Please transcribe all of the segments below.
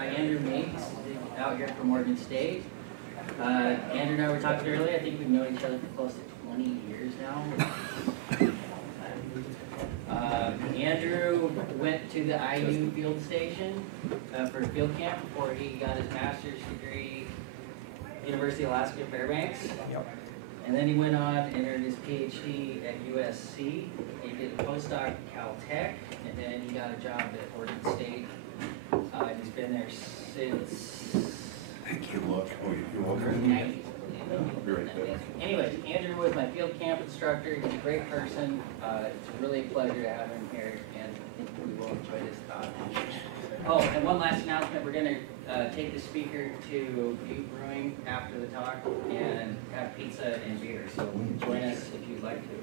Andrew Meigs, out here from Oregon State. Andrew and I were talking earlier. I think we've known each other for close to 20 years now. Andrew went to the IU field station for field camp before he got his master's degree at University of Alaska Fairbanks. Yep. And then he went on and earned his PhD at USC. He did a postdoc at Caltech, and then he got a job at Oregon State. He's been there since. Thank you. You're welcome. Anyways, Andrew was my field camp instructor. He's a great person. It's really a pleasure to have him here, and I think we will enjoy this talk. Oh, and one last announcement. We're going to take the speaker to Butte Brewing after the talk and have pizza and beer. So join us if you'd like to.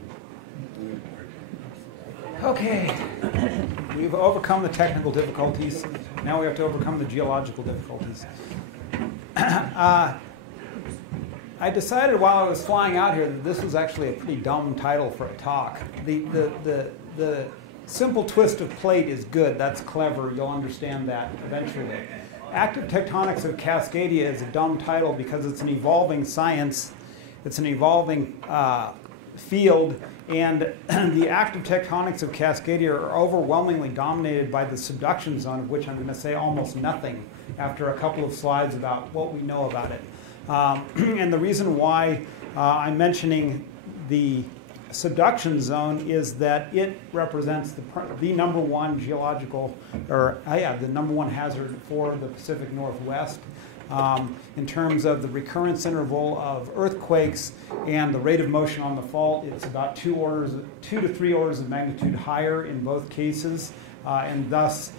Okay. We've overcome the technical difficulties. Now we have to overcome the geological difficulties. I decided while I was flying out here that this was actually a pretty dumb title for a talk. The simple twist of plate is good. That's clever. You'll understand that eventually. Active Tectonics of Cascadia is a dumb title because it's an evolving science. It's an evolving field, and the active tectonics of Cascadia are overwhelmingly dominated by the subduction zone, of which I'm going to say almost nothing after a couple of slides about what we know about it. And the reason why I'm mentioning the subduction zone is that it represents the number one geological, the number one hazard for the Pacific Northwest in terms of the recurrence interval of earthquakes and the rate of motion on the fault. It's about 2 to 3 orders of magnitude higher in both cases, and thus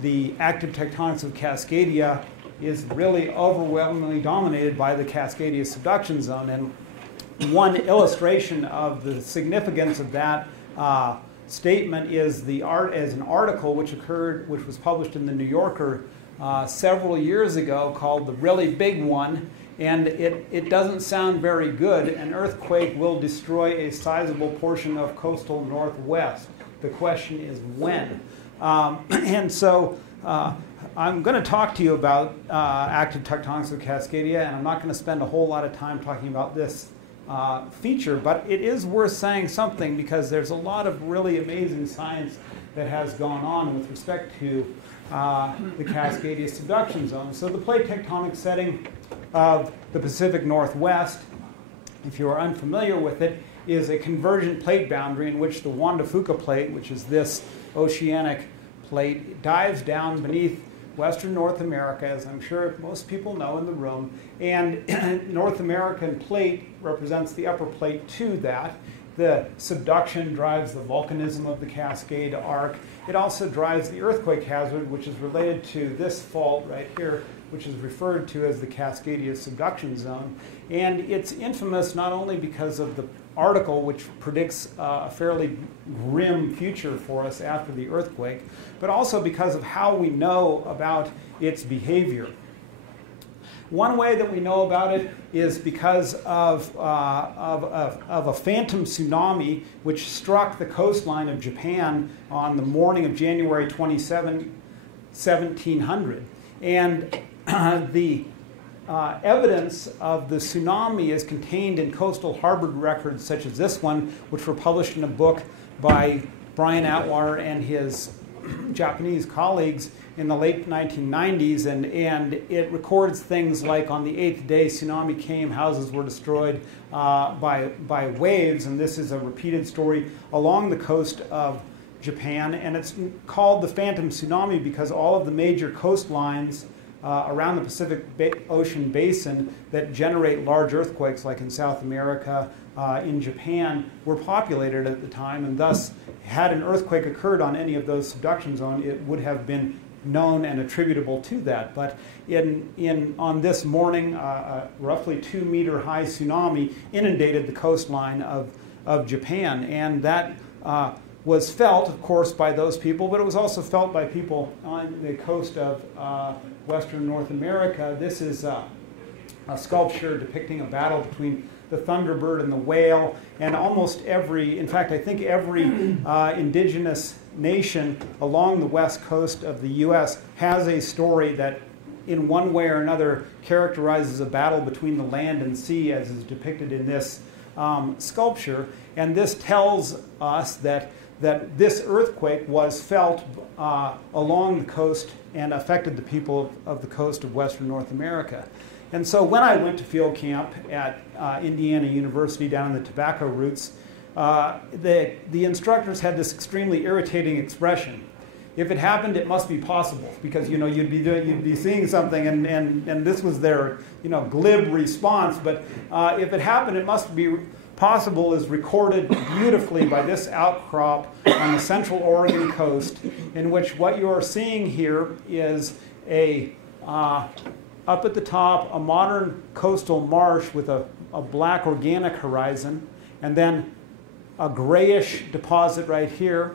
the active tectonics of Cascadia is really overwhelmingly dominated by the Cascadia subduction zone. And one illustration of the significance of that statement is an article which was published in the New Yorker several years ago called "The Really Big One," and it doesn't sound very good. An earthquake will destroy a sizable portion of coastal Northwest. The question is when. And so I'm going to talk to you about active tectonics of Cascadia, and I'm not going to spend a whole lot of time talking about this feature, but it is worth saying something because there's a lot of really amazing science that has gone on with respect to the Cascadia subduction zone. So the plate tectonic setting of the Pacific Northwest, if you are unfamiliar with it, is a convergent plate boundary in which the Ronde plate, which is this oceanic plate, dives down beneath Western North America, as I'm sure most people know in the room, and North American plate represents the upper plate to that. The subduction drives the volcanism of the Cascade arc. It also drives the earthquake hazard, which is related to this fault right here, which is referred to as the Cascadia subduction zone. And it's infamous not only because of the article, which predicts a fairly grim future for us after the earthquake, but also because of how we know about its behavior. One way that we know about it is because of a phantom tsunami which struck the coastline of Japan on the morning of January 27, 1700. And the evidence of the tsunami is contained in coastal harbor records such as this one, which were published in a book by Brian Atwater and his Japanese colleagues in the late 1990s, and it records things like on the 8th day tsunami came, houses were destroyed by waves, and this is a repeated story along the coast of Japan, and it's called the phantom tsunami because all of the major coastlines around the Pacific Ocean basin that generate large earthquakes, like in South America, in Japan, were populated at the time, and thus, had an earthquake occurred on any of those subduction zones, it would have been known and attributable to that. But on this morning, roughly 2-meter high tsunami inundated the coastline of Japan, and that was felt, of course, by those people, but it was also felt by people on the coast of Western North America. This is a sculpture depicting a battle between the thunderbird and the whale, and almost every, in fact, I think every indigenous nation along the west coast of the U.S. has a story that in one way or another characterizes a battle between the land and sea, as is depicted in this sculpture. And this tells us that this earthquake was felt along the coast and affected the people of the coast of western North America. And so when I went to field camp at Indiana University down in the Tobacco Roots, the instructors had this extremely irritating expression. If it happened, it must be possible, because you'd be seeing something, and this was their glib response. But if it happened, it must be possible is recorded beautifully by this outcrop on the central Oregon coast, in which what you are seeing here is up at the top, a modern coastal marsh with a black organic horizon, and then a grayish deposit right here,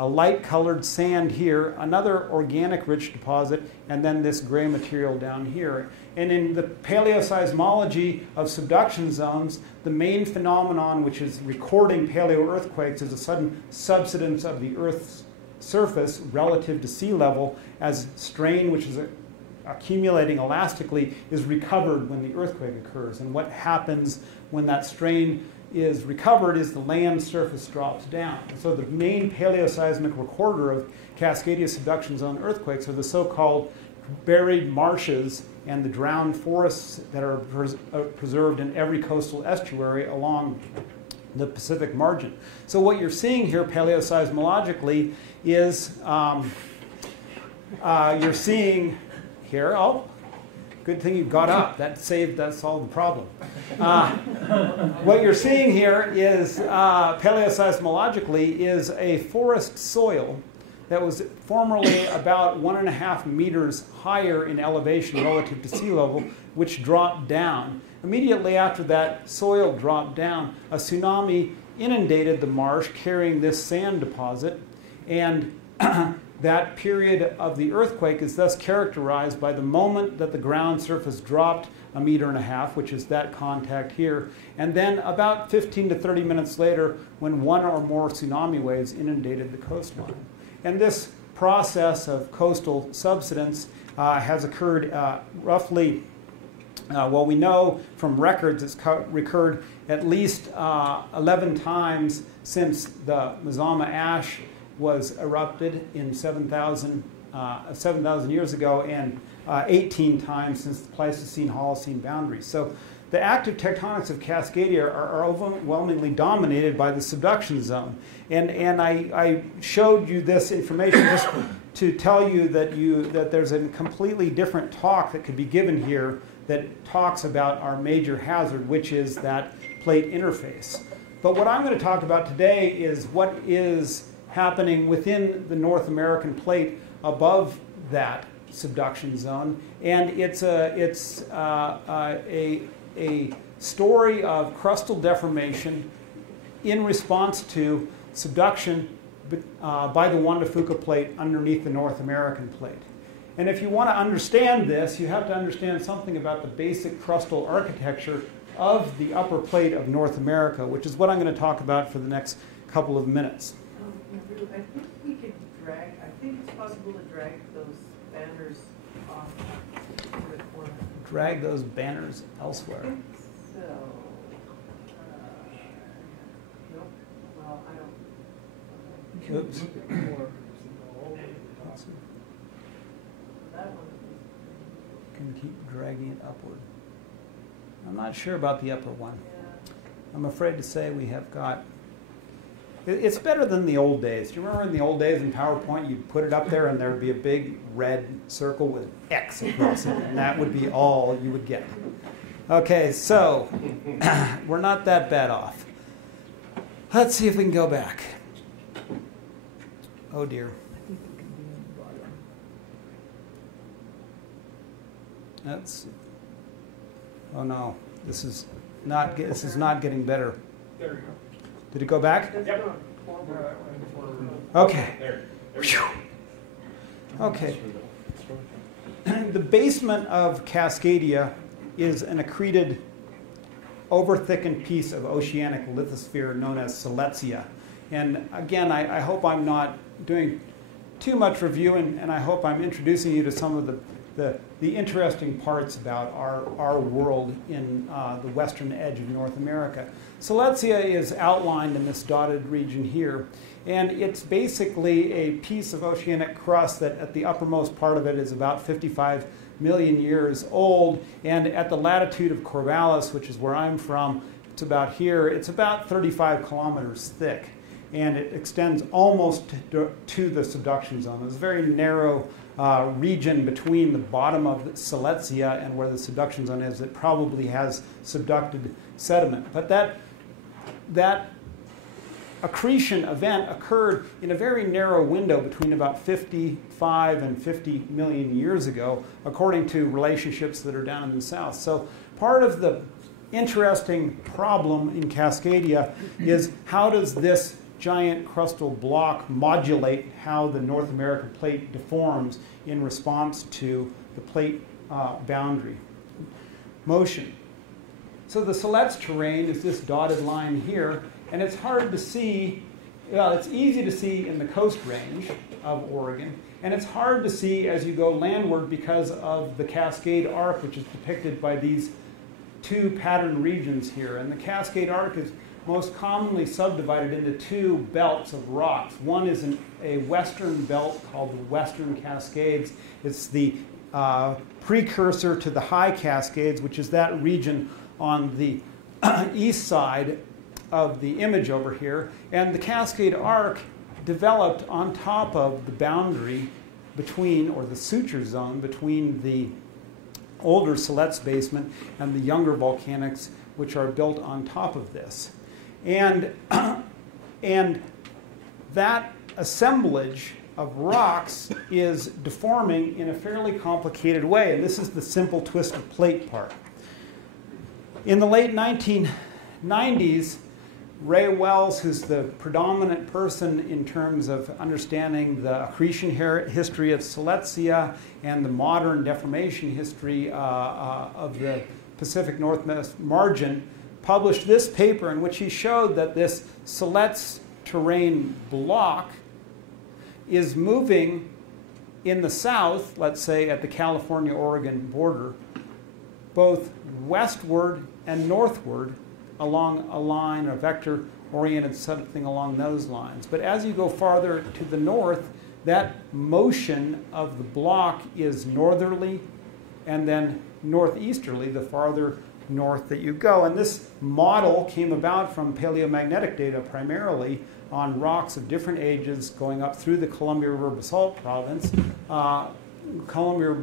a light-colored sand here, another organic-rich deposit, and then this gray material down here. And in the paleoseismology of subduction zones, the main phenomenon which is recording paleo-earthquakes is a sudden subsidence of the Earth's surface relative to sea level as strain, which is accumulating elastically, is recovered when the earthquake occurs. And what happens when that strain is recovered is the land surface drops down. So the main paleoseismic recorder of Cascadia subduction zone earthquakes are the so-called buried marshes and the drowned forests that are preserved in every coastal estuary along the Pacific margin. So what you're seeing here paleoseismologically is you're seeing here, oh, good thing you got up. That solved the problem. What you're seeing here is, paleoseismologically, is a forest soil that was formerly about 1.5 meters higher in elevation relative to sea level, which dropped down. Immediately after that soil dropped down, a tsunami inundated the marsh carrying this sand deposit, and that period of the earthquake is thus characterized by the moment that the ground surface dropped 1.5 meters, which is that contact here, and then about 15 to 30 minutes later when one or more tsunami waves inundated the coastline. And this process of coastal subsidence has occurred roughly, we know from records it's recurred at least 11 times since the Mazama ash was erupted in 7,000 years ago, and 18 times since the Pleistocene-Holocene boundaries. So the active tectonics of Cascadia are overwhelmingly dominated by the subduction zone. And I showed you this information just to tell you that there's a completely different talk that could be given here that talks about our major hazard, which is that plate interface. But what I'm going to talk about today is what is happening within the North American plate above that subduction zone, and it's a story of crustal deformation in response to subduction by the Juan de Fuca plate underneath the North American plate. And if you want to understand this, you have to understand something about the basic crustal architecture of the upper plate of North America, which is what I'm going to talk about for the next couple of minutes. I think we could drag, I think it's possible to drag those banners off to the corner. Drag those banners elsewhere. I think so. Nope. Well, I don't. Oops. That one. Can keep dragging it upward. I'm not sure about the upper one. Yeah. I'm afraid to say we have got... It's better than the old days. Do you remember in the old days in PowerPoint, you'd put it up there and there would be a big red circle with X across it, and that would be all you would get. Okay, so we're not that bad off. Let's see if we can go back. Oh dear. Oh no, this is not getting better. There we go. Did it go back? Yep. Okay. There. Okay. The basement of Cascadia is an accreted, over-thickened piece of oceanic lithosphere known as Silesia. And again, I hope I'm not doing too much review, and I hope I'm introducing you to some of the interesting parts about our world in the western edge of North America. Silesia is outlined in this dotted region here, and it's basically a piece of oceanic crust that at the uppermost part of it is about 55 million years old, and at the latitude of Corvallis, which is where I'm from, it's about here, it's about 35 kilometers thick, and it extends almost to the subduction zone. It's a very narrow region between the bottom of Silesia and where the subduction zone is that probably has subducted sediment. But that accretion event occurred in a very narrow window between about 55 and 50 million years ago, according to relationships that are down in the south. So part of the interesting problem in Cascadia is how does this giant crustal block modulate how the North American plate deforms in response to the plate boundary motion. So the Siletz terrain is this dotted line here, and it's hard to see, well, it's easy to see in the Coast Range of Oregon, and it's hard to see as you go landward because of the Cascade Arc, which is depicted by these two pattern regions here. And the Cascade Arc is most commonly subdivided into two belts of rocks. One is a western belt called the Western Cascades. It's the precursor to the High Cascades, which is that region on the east side of the image over here. And the Cascade Arc developed on top of the boundary between, or the suture zone between the older Siletz basement and the younger volcanics, which are built on top of this. And that assemblage of rocks is deforming in a fairly complicated way. And this is the simple twist of plate part. In the late 1990s, Ray Wells, who's the predominant person in terms of understanding the accretion history of Silesia and the modern deformation history of the Pacific Northwest margin, published this paper in which he showed that this Siletz terrain block is moving in the south, let's say at the California-Oregon border, both westward and northward along a line, a vector-oriented something along those lines. But as you go farther to the north, that motion of the block is northerly and then northeasterly the farther north that you go. And this model came about from paleomagnetic data primarily on rocks of different ages going up through the Columbia River basalt province, Columbia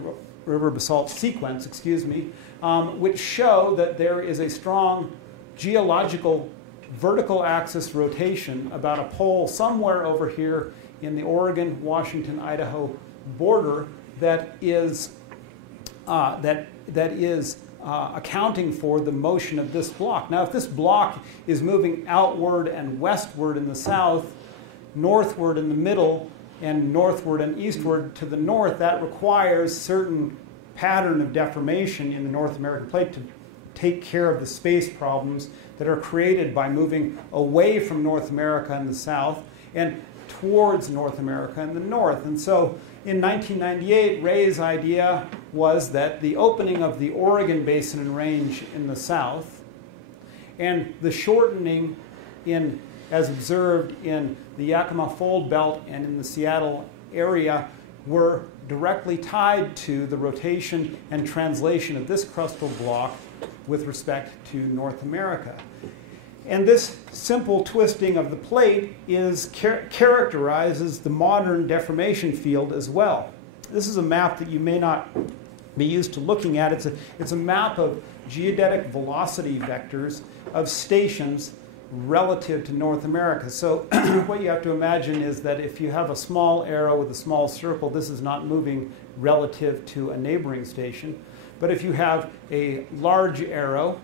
River basalt sequence, which show that there is a strong geological vertical axis rotation about a pole somewhere over here in the Oregon, Washington, Idaho border that is accounting for the motion of this block. Now, if this block is moving outward and westward in the south, northward in the middle, and northward and eastward to the north, that requires certain pattern of deformation in the North American plate to take care of the space problems that are created by moving away from North America in the south and towards North America in the north. And so in 1998, Ray's idea was that the opening of the Oregon Basin and Range in the south and the shortening as observed in the Yakima Fold Belt and in the Seattle area were directly tied to the rotation and translation of this crustal block with respect to North America. And this simple twisting of the plate characterizes the modern deformation field as well. This is a map that you may not be used to looking at. It's a map of geodetic velocity vectors of stations relative to North America. So what you have to imagine is that if you have a small arrow with a small circle, this is not moving relative to a neighboring station. But if you have a large arrow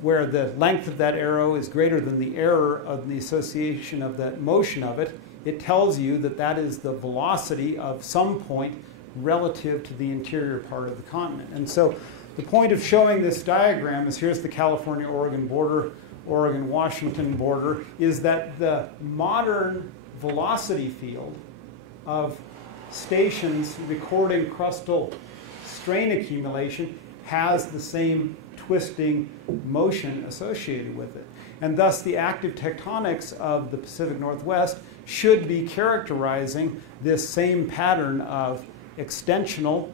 where the length of that arrow is greater than the error of the association of the motion of it, it tells you that that is the velocity of some point relative to the interior part of the continent. And so the point of showing this diagram is here's the California-Oregon border, Oregon-Washington border, is that the modern velocity field of stations recording crustal strain accumulation has the same twisting motion associated with it. And thus the active tectonics of the Pacific Northwest should be characterizing this same pattern of extensional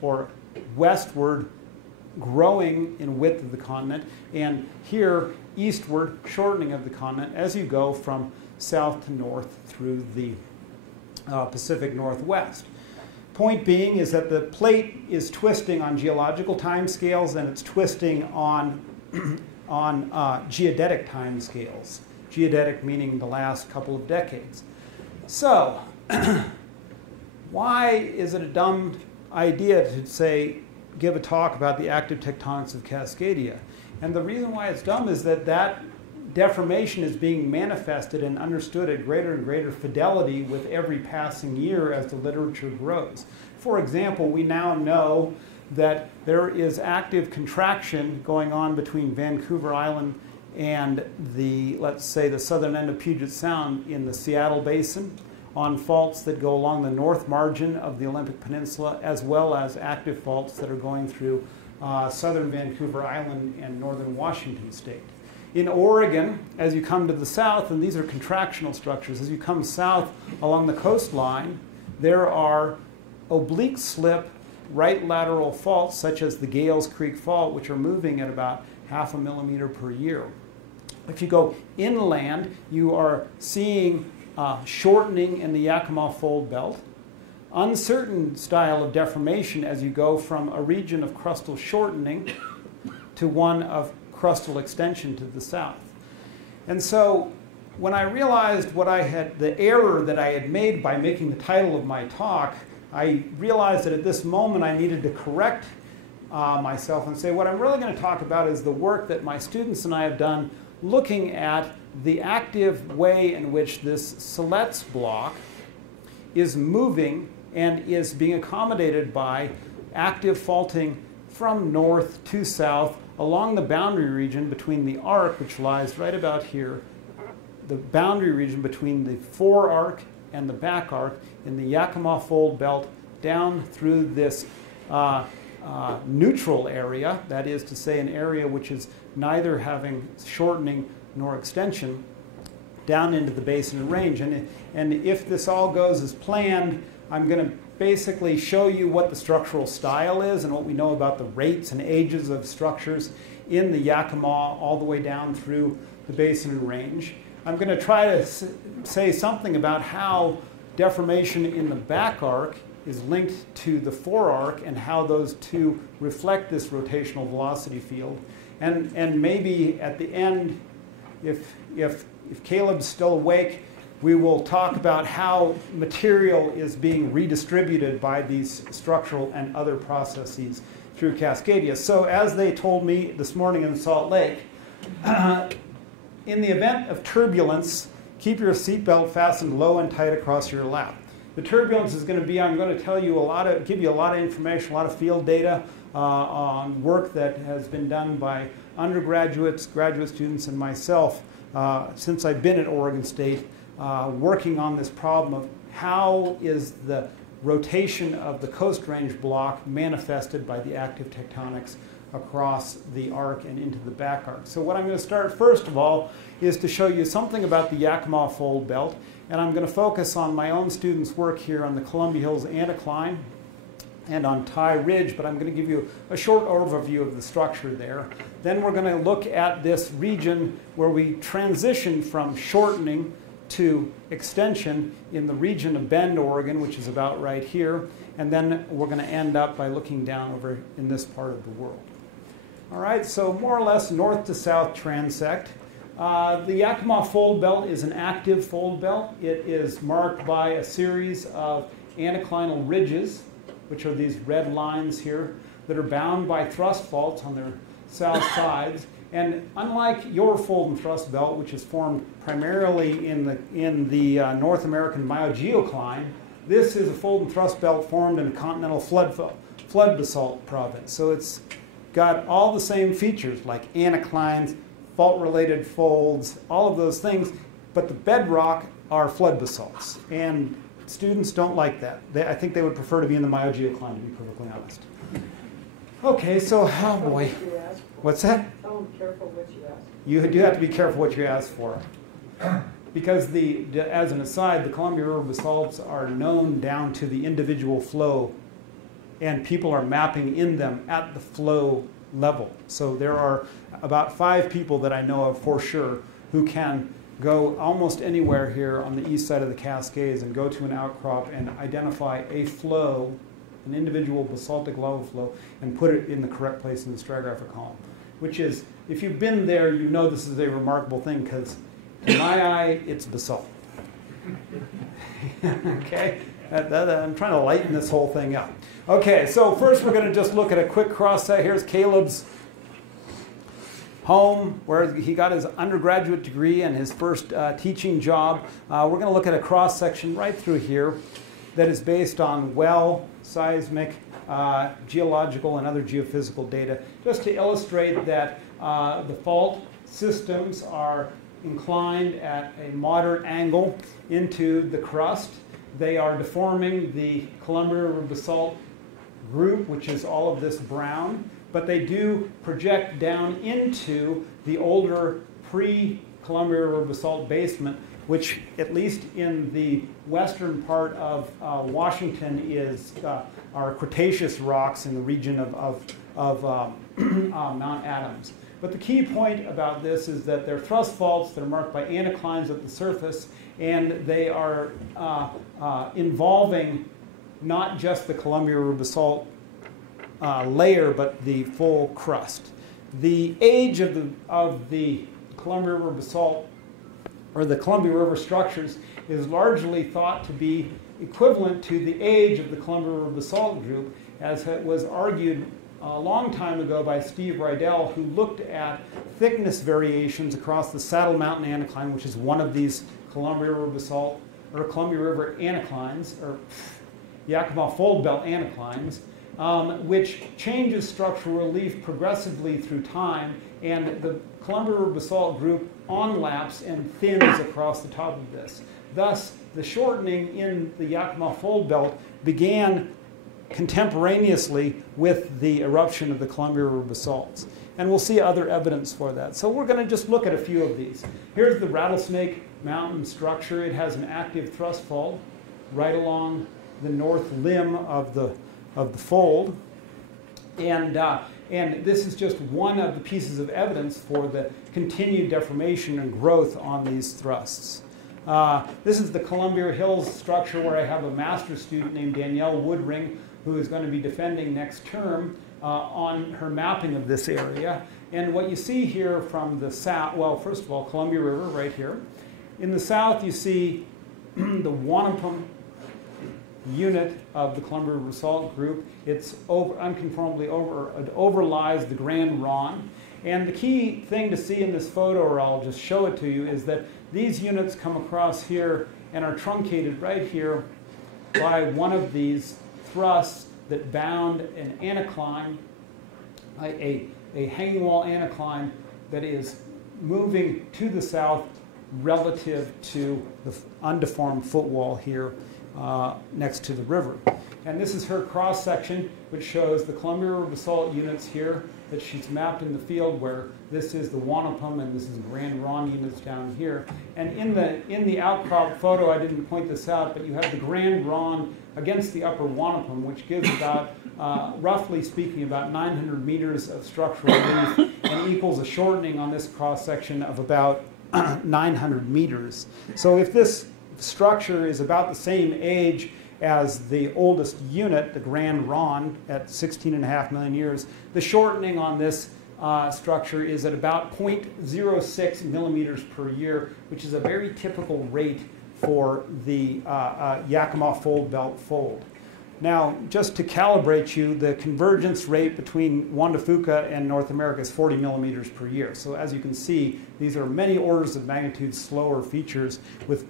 or westward growing in width of the continent, and here eastward shortening of the continent as you go from south to north through the Pacific Northwest. Point being is that the plate is twisting on geological time scales, and it's twisting on geodetic time scales. Geodetic meaning the last couple of decades. So, why is it a dumb idea to say, give a talk about the active tectonics of Cascadia? And the reason why it's dumb is that that deformation is being manifested and understood at greater and greater fidelity with every passing year as the literature grows. For example, we now know that there is active contraction going on between Vancouver Island and the, let's say, the southern end of Puget Sound in the Seattle Basin on faults that go along the north margin of the Olympic Peninsula, as well as active faults that are going through southern Vancouver Island and northern Washington state. In Oregon, as you come to the south, and these are contractional structures, as you come south along the coastline, there are oblique slip right lateral faults, such as the Gales Creek Fault, which are moving at about 0.5 millimeter per year. If you go inland, you are seeing shortening in the Yakima Fold Belt, uncertain style of deformation as you go from a region of crustal shortening to one of crustal extension to the south. And so when I realized the error that I had made by making the title of my talk, I realized that at this moment I needed to correct myself and say what I'm really going to talk about is the work that my students and I have done looking at the active way in which this Silesia block is moving and is being accommodated by active faulting from north to south along the boundary region between the arc, which lies right about here, the boundary region between the fore arc and the back arc in the Yakima Fold Belt down through this neutral area, that is to say an area which is neither having shortening nor extension, down into the basin and range. And if this all goes as planned, I'm going to basically show you what the structural style is and what we know about the rates and ages of structures in the Yakima all the way down through the basin and range. I'm going to try to say something about how deformation in the back arc is linked to the fore arc and how those two reflect this rotational velocity field. And maybe at the end, if Caleb's still awake, we will talk about how material is being redistributed by these structural and other processes through Cascadia. So as they told me this morning in Salt Lake, in the event of turbulence, keep your seatbelt fastened low and tight across your lap. The turbulence is going to be, I'm going to tell you give you a lot of information, a lot of field data on work that has been done by undergraduates, graduate students, and myself since I've been at Oregon State, working on this problem of how is the rotation of the Coast Range block manifested by the active tectonics across the arc and into the back arc. So what I'm going to start first of all is to show you something about the Yakima Fold Belt, and I'm going to focus on my own students' work here on the Columbia Hills Anticline and on Tai Ridge, but I'm going to give you a short overview of the structure there. Then we're going to look at this region where we transition from shortening to extension in the region of Bend, Oregon, which is about right here, and then we're going to end up by looking down over in this part of the world. All right, so more or less north to south transect. The Yakima Fold Belt is an active fold belt. It is marked by a series of anticlinal ridges, which are these red lines here, that are bound by thrust faults on their south sides. And unlike your fold and thrust belt, which is formed primarily in the North American biogeocline, this is a fold and thrust belt formed in a continental flood basalt province. So it's got all the same features like anticlines, fault-related folds, all of those things, but the bedrock are flood basalts. And students don't like that. I think they would prefer to be in the myogeocline, to be perfectly honest. Okay, so, oh boy. What's that? Tell them careful what you ask. You do have to be careful what you ask for. Because as an aside, the Columbia River basalts are known down to the individual flow, and people are mapping in them at the flow level. So there are about 5 people that I know of for sure who can go almost anywhere here on the east side of the Cascades and go to an outcrop and identify a flow, an individual basaltic lava flow, and put it in the correct place in the stratigraphic column. Which is, if you've been there, you know this is a remarkable thing, because in my eye, it's basalt. Okay? I'm trying to lighten this whole thing up. Okay, so first we're going to just look at a quick cross-section. Here's Caleb's home, where he got his undergraduate degree and his first teaching job. We're going to look at a cross-section right through here that is based on well, seismic, geological, and other geophysical data, just to illustrate that the fault systems are inclined at a moderate angle into the crust. They are deforming the Columbia River basalt group, which is all of this brown, but they do project down into the older pre-Columbia River basalt basement, which at least in the western part of Washington are Cretaceous rocks in the region of Mount Adams. But the key point about this is that they're thrust faults that are marked by anticlines at the surface, and they are involving not just the Columbia River basalt layer, but the full crust. The age of the Columbia River basalt, or the Columbia River structures, is largely thought to be equivalent to the age of the Columbia River basalt group, as it was argued a long time ago by Steve Rydell, who looked at thickness variations across the Saddle Mountain anticline, which is one of these Columbia River basalt, or Columbia River anticlines, or Yakima fold belt anticlines, which changes structural relief progressively through time, and the Columbia River basalt group onlaps and thins across the top of this. Thus, the shortening in the Yakima fold belt began contemporaneously with the eruption of the Columbia River basalts. And we'll see other evidence for that. So we're going to just look at a few of these. Here's the Rattlesnake Mountain structure. It has an active thrust fault right along the north limb of the fold. And this is just one of the pieces of evidence for the continued deformation and growth on these thrusts. This is the Columbia Hills structure, where I have a master's student named Danielle Woodring, who is going to be defending next term on her mapping of this area. And what you see here from the south, well, first of all, Columbia River right here. In the south, you see the Wanapum unit of the Columbia River basalt group. It's unconformably overlies the Grand Ronde. And the key thing to see in this photo, or I'll just show it to you, is that these units come across here and are truncated right here by one of these thrusts that bound an anticline, a hanging wall anticline that is moving to the south relative to the undeformed footwall here next to the river. And this is her cross-section, which shows the Columbia River basalt units here that she's mapped in the field, where this is the Wanapum and this is the Grand Ronde units down here. And in the outcrop photo, I didn't point this out, but you have the Grand Ronde against the upper Wanapum, which gives about, roughly speaking, about 900 meters of structural relief, and equals a shortening on this cross-section of about 900 meters. So if this structure is about the same age as the oldest unit, the Grand Ronde, at 16.5 million years, the shortening on this structure is at about 0.06 millimeters per year, which is a very typical rate for the Yakima fold belt fold. Now, just to calibrate you, the convergence rate between Juan de Fuca and North America is 40 millimeters per year. So as you can see, these are many orders of magnitude slower features with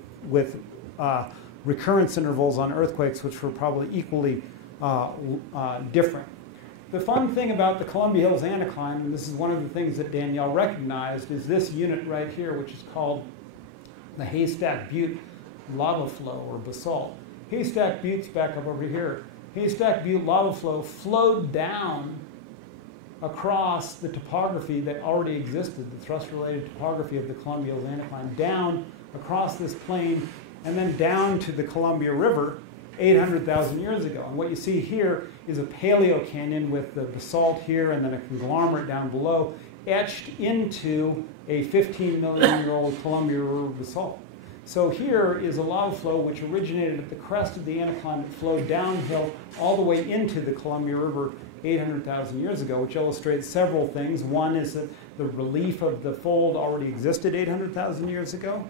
recurrence intervals on earthquakes, which were probably equally different. The fun thing about the Columbia Hills anticline, and this is one of the things that Danielle recognized, is this unit right here, which is called the Haystack Butte lava flow or basalt. Haystack Butte's back up over here. Haystack Butte lava flow flowed down across the topography that already existed, the thrust-related topography of the Columbia Hills Anticline, down across this plain and then down to the Columbia River 800,000 years ago. And what you see here is a paleo canyon with the basalt here and then a conglomerate down below, etched into a 15 million year old Columbia River basalt. So here is a lava flow which originated at the crest of the anticline that flowed downhill all the way into the Columbia River 800,000 years ago, which illustrates several things. One is that the relief of the fold already existed 800,000 years ago.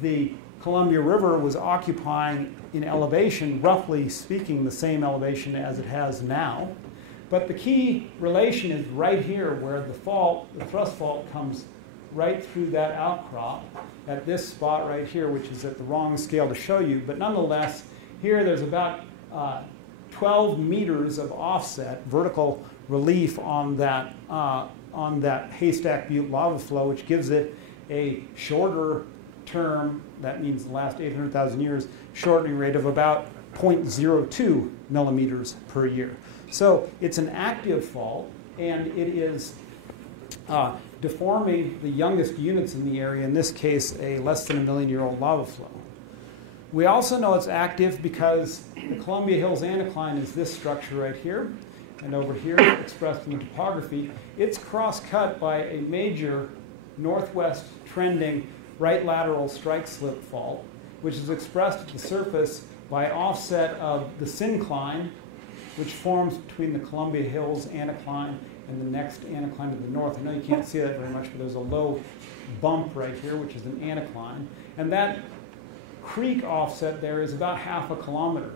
The Columbia River was occupying in elevation, roughly speaking, the same elevation as it has now. But the key relation is right here where the fault, the thrust fault, comes right through that outcrop at this spot right here, which is at the wrong scale to show you. But nonetheless, here there's about 12 meters of offset, vertical relief on that Haystack Butte lava flow, which gives it a shorter term, that means the last 800,000 years, shortening rate of about 0.02 millimeters per year. So it's an active fault, and it is deforming the youngest units in the area, in this case, a less than a million-year-old lava flow. We also know it's active because the Columbia Hills Anticline is this structure right here, and over here, expressed in the topography. It's cross-cut by a major northwest trending right lateral strike slip fault, which is expressed at the surface by offset of the syncline, which forms between the Columbia Hills Anticline and the next anticline to the north. I know you can't see that very much, but there's a low bump right here, which is an anticline. And that creek offset there is about half a kilometer,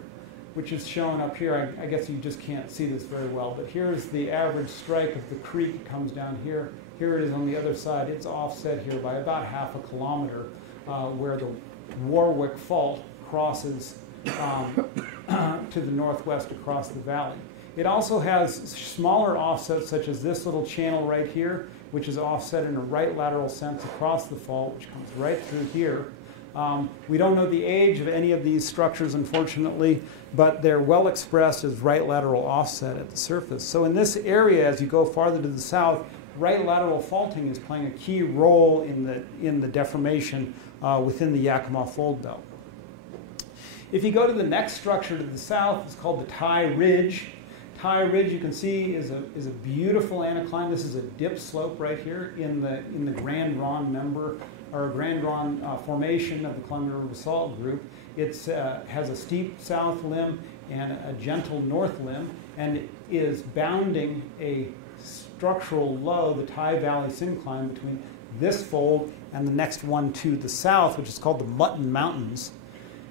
which is shown up here. I guess you just can't see this very well, but here's the average strike of the creek. It comes down here. Here it is on the other side. It's offset here by about half a kilometer, where the Warwick Fault crosses to the northwest across the valley. It also has smaller offsets, such as this little channel right here, which is offset in a right lateral sense across the fault, which comes right through here. We don't know the age of any of these structures, unfortunately, but they're well expressed as right lateral offset at the surface. So in this area, as you go farther to the south, right lateral faulting is playing a key role in the deformation within the Yakima fold belt. If you go to the next structure to the south, it's called the Tai Ridge. Tai Ridge, you can see, is a beautiful anticline. This is a dip slope right here in the Grand Ronde member, or Grand Ronde formation of the Columbia River Basalt Group. It has a steep south limb and a gentle north limb, and it is bounding a structural low, the Tai Valley syncline, between this fold and the next one to the south, which is called the Mutton Mountains.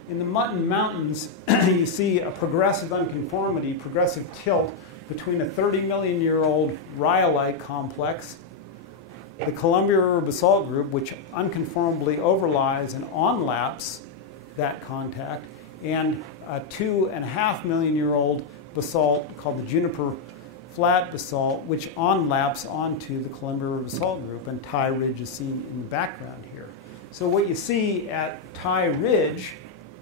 In the Mutton Mountains, you see a progressive unconformity, progressive tilt between a 30-million-year-old rhyolite complex, the Columbia River Basalt Group, which unconformably overlies and onlaps that contact, and a 2.5-million-year-old basalt called the Juniper Flat Basalt, which onlaps onto the Columbia River Basalt Group, and Tai Ridge is seen in the background here. So what you see at Tai Ridge,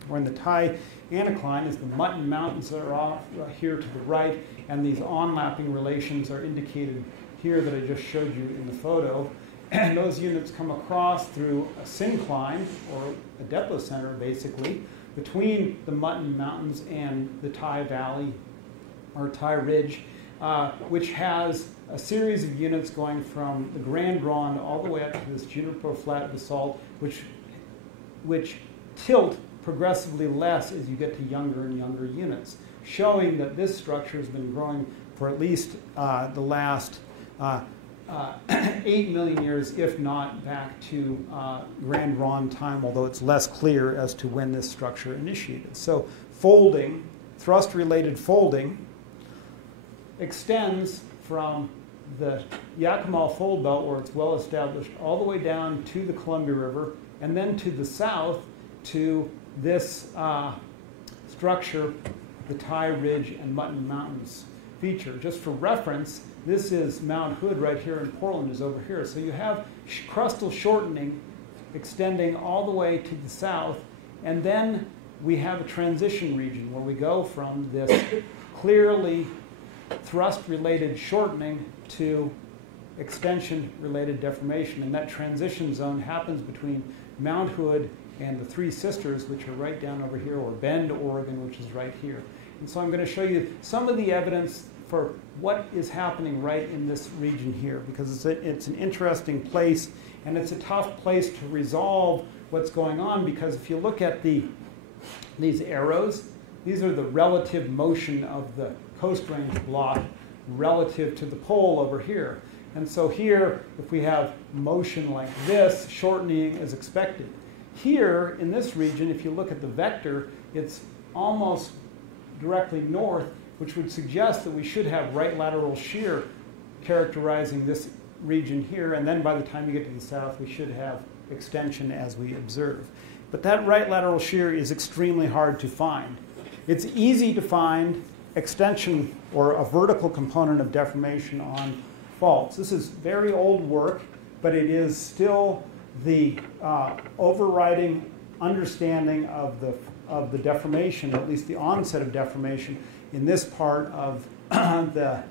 or in the Tai Anticline, is the Mutton Mountains that are off here to the right, and these onlapping relations are indicated here that I just showed you in the photo. And those units come across through a syncline, or a depot center, basically, between the Mutton Mountains and the Tai Valley, or Tai Ridge, which has a series of units going from the Grand Ronde all the way up to this Juniper Flat Basalt, which tilt progressively less as you get to younger and younger units, showing that this structure has been growing for at least the last 8 million years, if not back to Grand Ronde time, although it's less clear as to when this structure initiated. So folding, thrust-related folding, extends from the Yakima fold belt, where it's well established, all the way down to the Columbia River, and then to the south to this structure, the Tai Ridge and Mutton Mountains feature. Just for reference, this is Mount Hood right here, and Portland is over here. So you have crustal shortening extending all the way to the south, And then we have a transition region where we go from this clearly thrust-related shortening to extension-related deformation. And that transition zone happens between Mount Hood and the Three Sisters, which are right down over here, or Bend, Oregon, which is right here. And so I'm going to show you some of the evidence for what is happening right in this region here, because it's an interesting place, and it's a tough place to resolve what's going on, because if you look at these arrows, these are the relative motion of the Coast Range block relative to the pole over here. And so here, if we have motion like this, shortening is expected. Here, in this region, if you look at the vector, it's almost directly north, which would suggest that we should have right lateral shear characterizing this region here, and then by the time you get to the south, we should have extension as we observe. But that right lateral shear is extremely hard to find. It's easy to find extension or a vertical component of deformation on faults. This is very old work, but it is still the overriding understanding of the deformation, at least the onset of deformation, in this part of the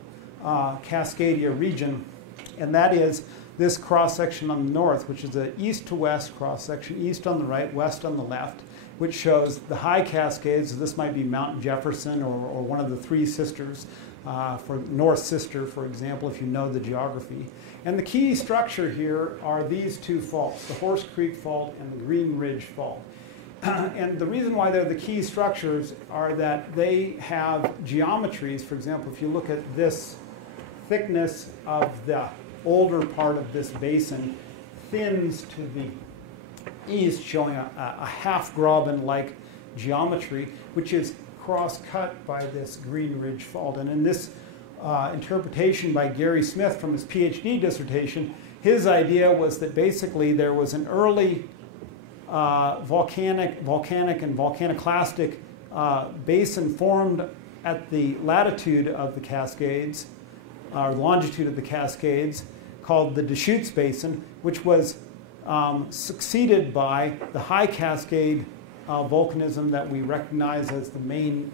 Cascadia region, and that is this cross-section on the north, which is an east to west cross-section, east on the right, west on the left, which shows the high Cascades. This might be Mount Jefferson or one of the Three Sisters, for North Sister, for example, if you know the geography. And the key structure here are these two faults, the Horse Creek Fault and the Green Ridge Fault. And the reason why they're the key structures are that they have geometries. For example, if you look at this thickness of the older part of this basin, thins to the east, showing a half-graben-like geometry, which is cross-cut by this Green Ridge Fault. And in this interpretation by Gary Smith from his PhD dissertation, his idea was that basically there was an early volcanic and volcaniclastic basin formed at the latitude of the Cascades, or longitude of the Cascades, called the Deschutes Basin, which was succeeded by the high Cascade volcanism that we recognize as the main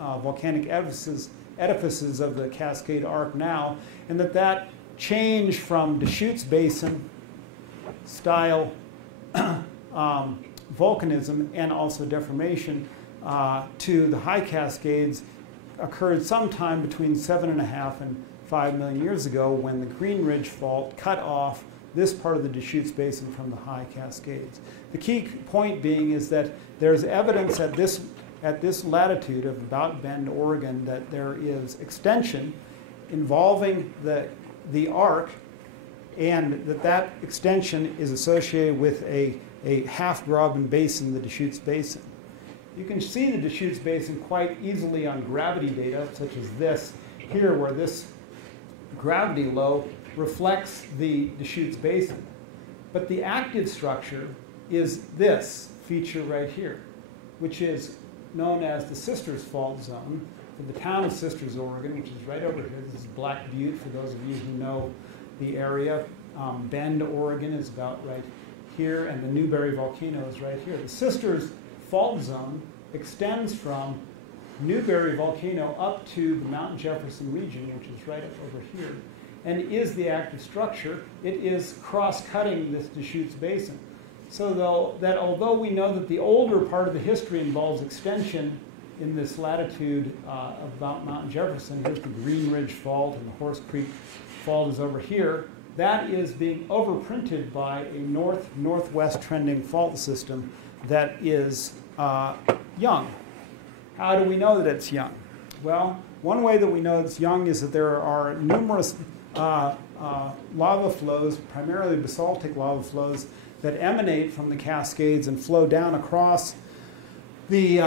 volcanic edifices of the Cascade Arc now, and that change from Deschutes Basin style volcanism and also deformation to the high Cascades occurred sometime between 7.5 and 5 million years ago, when the Green Ridge Fault cut off this part of the Deschutes Basin from the high Cascades. The key point being is that there's evidence at this latitude of about Bend, Oregon, that there is extension involving the arc, and that extension is associated with a half-graben basin, the Deschutes Basin. You can see the Deschutes Basin quite easily on gravity data, such as this here, where this gravity low reflects the Deschutes Basin. But the active structure is this feature right here, which is known as the Sisters Fault Zone for the town of Sisters, Oregon, which is right over here. This is Black Butte, for those of you who know the area. Bend, Oregon is about right here, and the Newberry volcano is right here. The Sisters Fault Zone extends from Newberry volcano up to the Mount Jefferson region, which is right over here, and is the active structure. It is cross-cutting this Deschutes Basin. So although we know that the older part of the history involves extension in this latitude about Mount Jefferson, here's the Green Ridge Fault, and the Horse Creek Fault is over here, that is being overprinted by a north-northwest trending fault system that is young. How do we know that it's young? Well, one way that we know it's young is that there are numerous lava flows, primarily basaltic lava flows, that emanate from the Cascades and flow down across the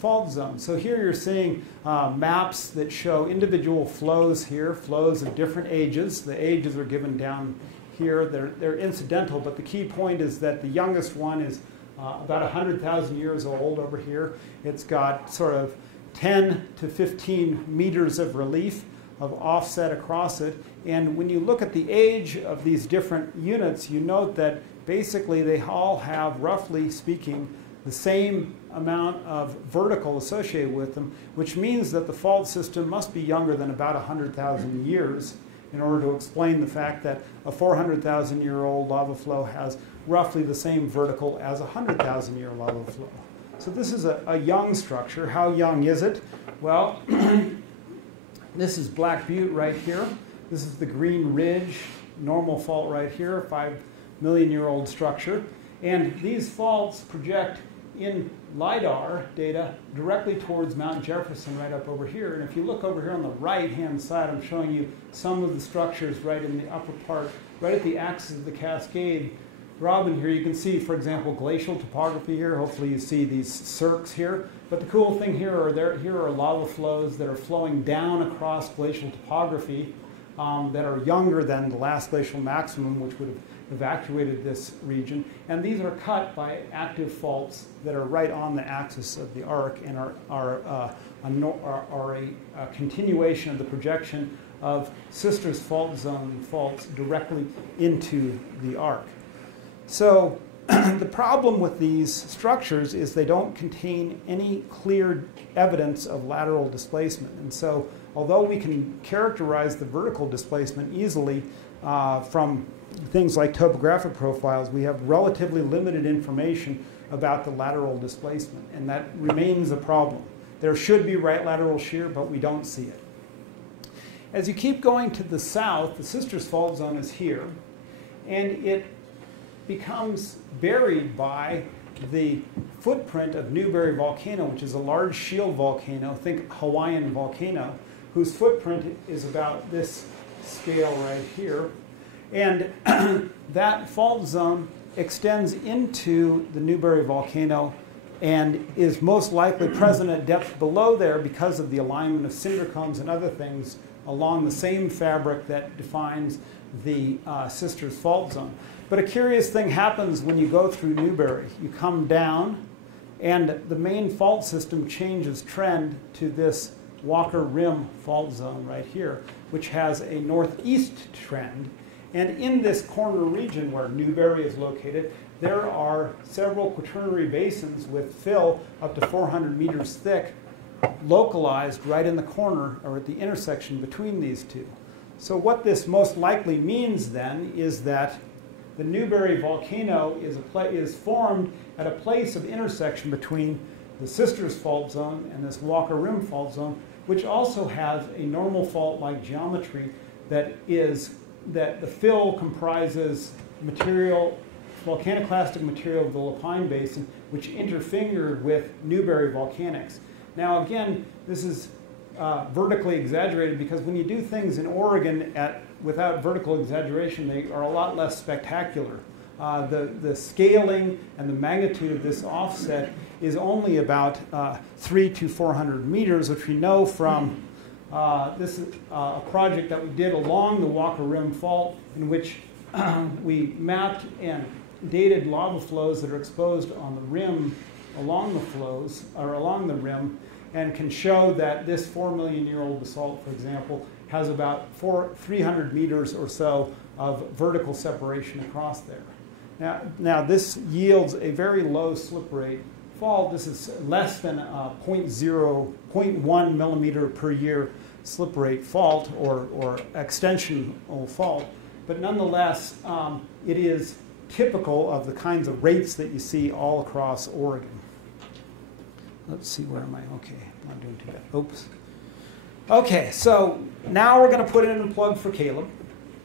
fault zone. So here you're seeing maps that show individual flows here, flows of different ages. The ages are given down here. They're incidental, but the key point is that the youngest one is about 100,000 years old over here. It's got sort of 10 to 15 meters of relief of offset across it. And when you look at the age of these different units, you note that basically they all have, roughly speaking, the same amount of vertical associated with them, which means that the fault system must be younger than about 100,000 years in order to explain the fact that a 400,000-year-old lava flow has roughly the same vertical as a 100,000-year lava flow. So this is a young structure. How young is it? Well, this is Black Butte right here. This is the Green Ridge normal fault right here, 5-million-year-old structure. And these faults project in LiDAR data directly towards Mount Jefferson right up over here. And if you look over here on the right-hand side, I'm showing you some of the structures right in the upper part, right at the axis of the Cascade. Robin, here you can see, for example, glacial topography here. Hopefully you see these cirques here. But the cool thing here are lava flows that are flowing down across glacial topography that are younger than the last glacial maximum, which would have evacuated this region. And these are cut by active faults that are right on the axis of the arc and are a continuation of the projection of sisters fault zone faults directly into the arc. So the problem with these structures is they don't contain any clear evidence of lateral displacement. And so although we can characterize the vertical displacement easily from things like topographic profiles, we have relatively limited information about the lateral displacement, and that remains a problem. There should be right lateral shear, but we don't see it. As you keep going to the south, the sisters fault zone is here, and it becomes buried by the footprint of Newberry Volcano, which is a large shield volcano, think Hawaiian volcano, whose footprint is about this scale right here. And that fault zone extends into the Newberry volcano and is most likely present at depth below there because of the alignment of cinder cones and other things along the same fabric that defines the sisters fault zone. But a curious thing happens when you go through Newberry. You come down, and the main fault system changes trend to this Walker Rim fault zone right here, which has a northeast trend. And in this corner region where Newberry is located, there are several quaternary basins with fill up to 400 meters thick, localized right in the corner or at the intersection between these two. So what this most likely means then is that the Newberry volcano is formed at a place of intersection between the sisters fault zone and this Walker Rim fault zone, which also has a normal fault-like geometry that the fill comprises material, volcanoclastic material of the Lapine Basin, which interfingered with Newberry volcanics. Now again, this is vertically exaggerated because when you do things in Oregon without vertical exaggeration, they are a lot less spectacular. The scaling and the magnitude of this offset is only about 300 to 400 meters, which we know from this is a project that we did along the Walker Rim Fault, in which we mapped and dated lava flows that are exposed on the rim along the flows, or along the rim, and can show that this 4-million-year-old basalt, for example, has about 300 meters or so of vertical separation across there. Now this yields a very low slip rate fault. This is less than a 0.1 millimeter per year slip rate fault or extensional fault, but nonetheless, it is typical of the kinds of rates that you see all across Oregon. Let's see, where am I? Okay, I'm not doing too bad. Oops. Okay, so now we're going to put in a plug for Caleb,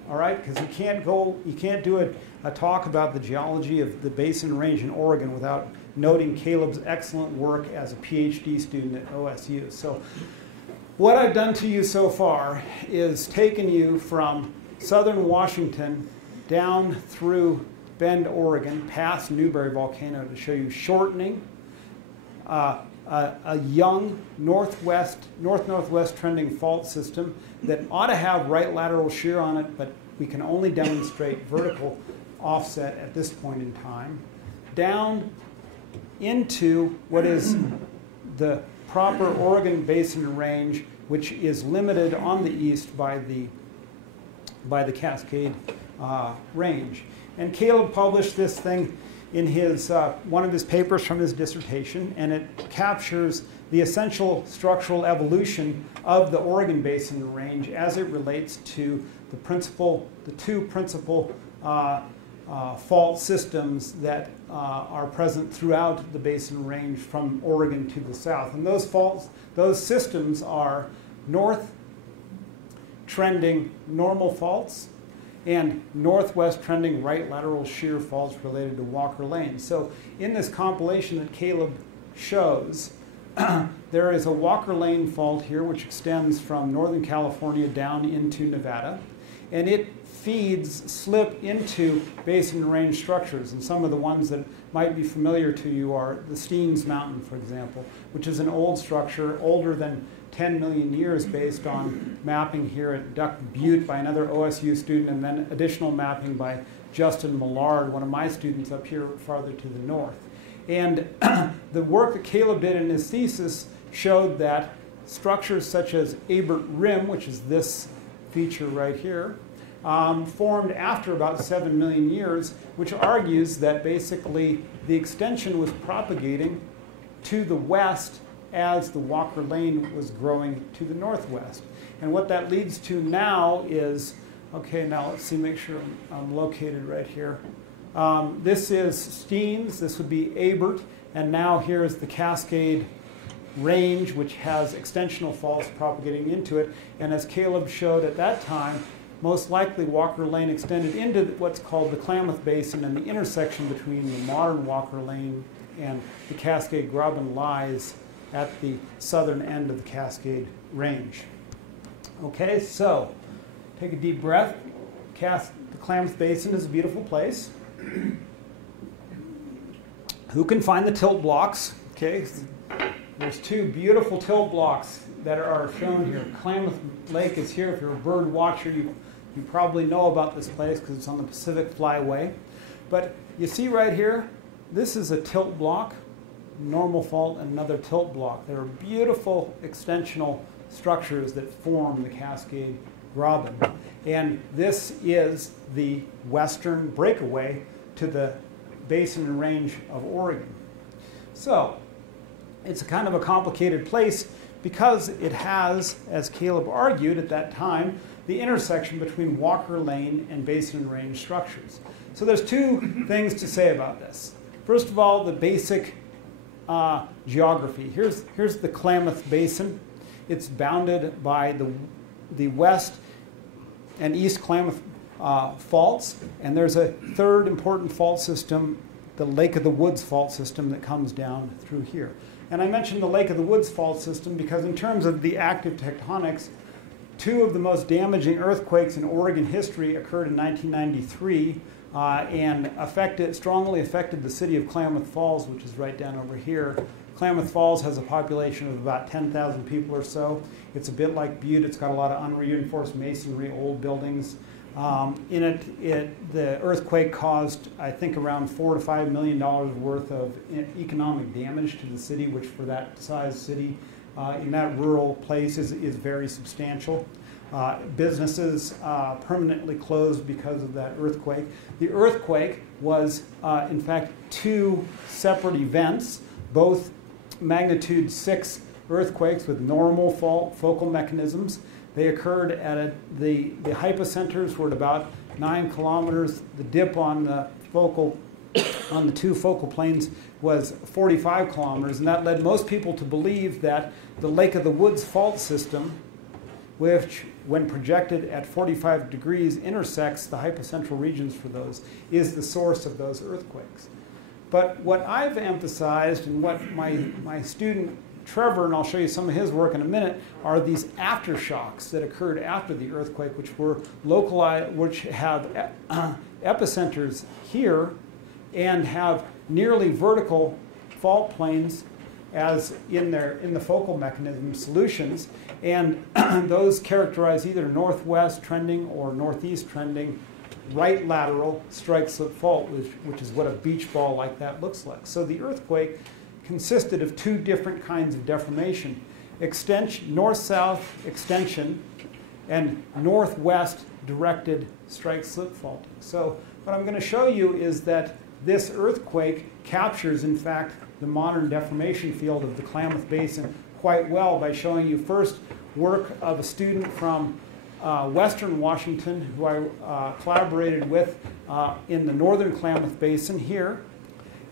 all right? Because you can't do a talk about the geology of the basin range in Oregon without noting Caleb's excellent work as a PhD student at OSU. So what I've done to you so far is taken you from southern Washington down through Bend, Oregon, past Newberry Volcano to show you shortening, a young north-northwest trending fault system that ought to have right lateral shear on it, but we can only demonstrate vertical offset at this point in time, down into what is the proper Oregon Basin range, which is limited on the east by the by the Cascade Range. And Caleb published this thing in his one of his papers from his dissertation, and it captures the essential structural evolution of the Oregon Basin Range as it relates to the two principal fault systems that are present throughout the Basin Range from Oregon to the south. And those systems are north trending normal faults and northwest trending right lateral shear faults related to Walker Lane. So in this compilation that Caleb shows, there is a Walker Lane fault here which extends from Northern California down into Nevada, and it feeds slip into basin range structures. And some of the ones that might be familiar to you are the Steens Mountain, for example, which is an old structure, older than 10 million years, based on mapping here at Duck Butte by another OSU student, and then additional mapping by Justin Millard, one of my students up here farther to the north. And the work that Caleb did in his thesis showed that structures such as Abert Rim, which is this feature right here, formed after about 7 million years, which argues that basically the extension was propagating to the west as the Walker Lane was growing to the northwest. And what that leads to now is, okay, now let's see, make sure I'm located right here. This is Steens, this would be Abert, and now here's the Cascade Range, which has extensional faults propagating into it. And as Caleb showed at that time, most likely Walker Lane extended into what's called the Klamath Basin, and the intersection between the modern Walker Lane and the Cascade Graben lies at the southern end of the Cascade Range. Okay, so take a deep breath. The Klamath Basin is a beautiful place. Who can find the tilt blocks? Okay, there's two beautiful tilt blocks that are shown here. Klamath Lake is here. If you're a bird watcher, you probably know about this place because it's on the Pacific Flyway. But you see right here, this is a tilt block, normal fault, and another tilt block. There are beautiful extensional structures that form the Cascade Graben. And this is the western breakaway to the Basin and Range of Oregon. So it's a kind of a complicated place because it has, as Caleb argued at that time, the intersection between Walker Lane and Basin and Range structures. So there's two things to say about this. First of all, the basic geography. Here's the Klamath Basin. It's bounded by the west and east Klamath faults, and there's a third important fault system, the Lake of the Woods fault system, that comes down through here. And I mentioned the Lake of the Woods fault system because in terms of the active tectonics, two of the most damaging earthquakes in Oregon history occurred in 1993 and strongly affected the city of Klamath Falls, which is right down over here. Klamath Falls has a population of about 10,000 people or so. It's a bit like Butte. It's got a lot of unreinforced masonry, old buildings. The earthquake caused, I think, around $4 to $5 million worth of economic damage to the city, which for that size city in that rural place is very substantial. Businesses permanently closed because of that earthquake. The earthquake was, in fact, two separate events, both magnitude 6 earthquakes with normal fault focal mechanisms. They occurred at the hypocenters were at about 9 kilometers. The dip on the two focal planes was 45 kilometers, and that led most people to believe that the Lake of the Woods fault system, which, when projected at 45 degrees, intersects the hypocentral regions for those, is the source of those earthquakes. But what I've emphasized, and what my student Trevor, and I'll show you some of his work in a minute, are these aftershocks that occurred after the earthquake, which were localized, which have epicenters here and have nearly vertical fault planes as in the focal mechanism solutions, and those characterize either northwest trending or northeast trending right lateral strike slip fault, which is what a beach ball like that looks like. So the earthquake consisted of two different kinds of deformation. North-south extension and northwest directed strike-slip faulting. So what I'm going to show you is that this earthquake captures, in fact, the modern deformation field of the Klamath Basin quite well by showing you first work of a student from Western Washington who I collaborated with in the northern Klamath Basin here,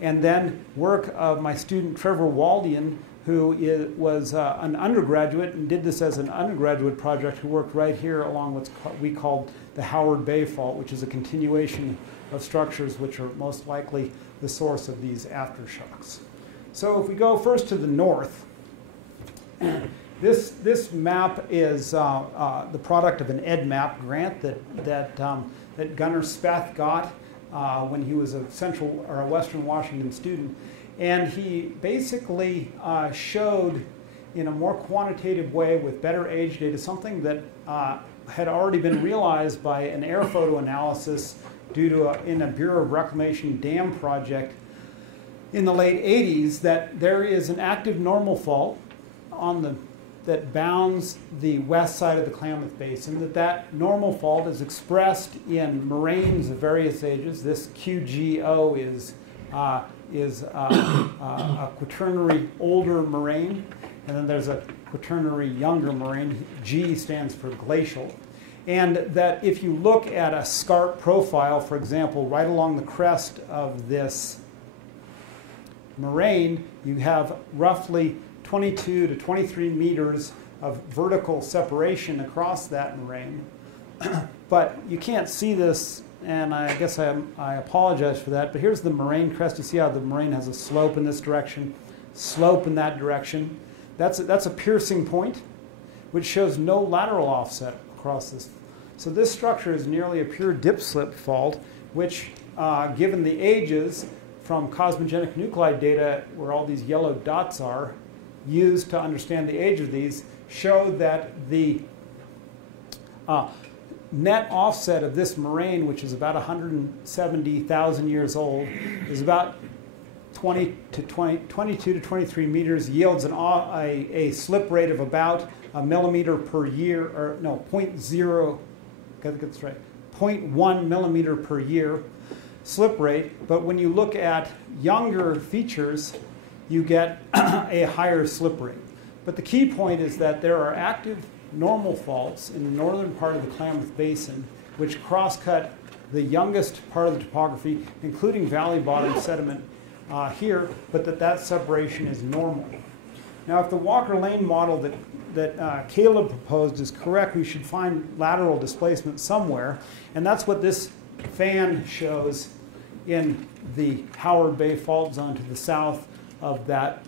and then work of my student Trevor Waldian, who was an undergraduate and did this as an undergraduate project, who worked right here along what we called the Howard Bay Fault, which is a continuation of structures which are most likely the source of these aftershocks. So if we go first to the north, this map is the product of an EdMap grant that Gunnar Speth got when he was a Central or a Western Washington student. And he basically showed in a more quantitative way with better age data something that had already been realized by an air photo analysis due to in a Bureau of Reclamation dam project in the late 80s, that there is an active normal fault that bounds the west side of the Klamath Basin, that normal fault is expressed in moraines of various ages. This QGO is a quaternary older moraine, and then there's a quaternary younger moraine. G stands for glacial. And that if you look at a scarp profile, for example, right along the crest of this moraine, you have roughly 22 to 23 meters of vertical separation across that moraine. But you can't see this, and I guess I apologize for that, but here's the moraine crest. You see how the moraine has a slope in this direction, slope in that direction. That's a piercing point, which shows no lateral offset across this. So this structure is nearly a pure dip-slip fault, which, given the ages from cosmogenic nuclide data, where all these yellow dots are, used to understand the age of these, show that the net offset of this moraine, which is about 170,000 years old, is about 22 to 23 meters, yields a slip rate of about a millimeter per year, or no, 0.0, gotta get this right, 0.1 millimeter per year slip rate. But when you look at younger features, you get a higher slip rate. But the key point is that there are active normal faults in the northern part of the Klamath Basin, which cross-cut the youngest part of the topography, including valley bottom sediment here, but that separation is normal. Now, if the Walker-Lane model that Caleb proposed is correct, we should find lateral displacement somewhere, and that's what this fan shows in the Howard Bay Fault Zone to the south of that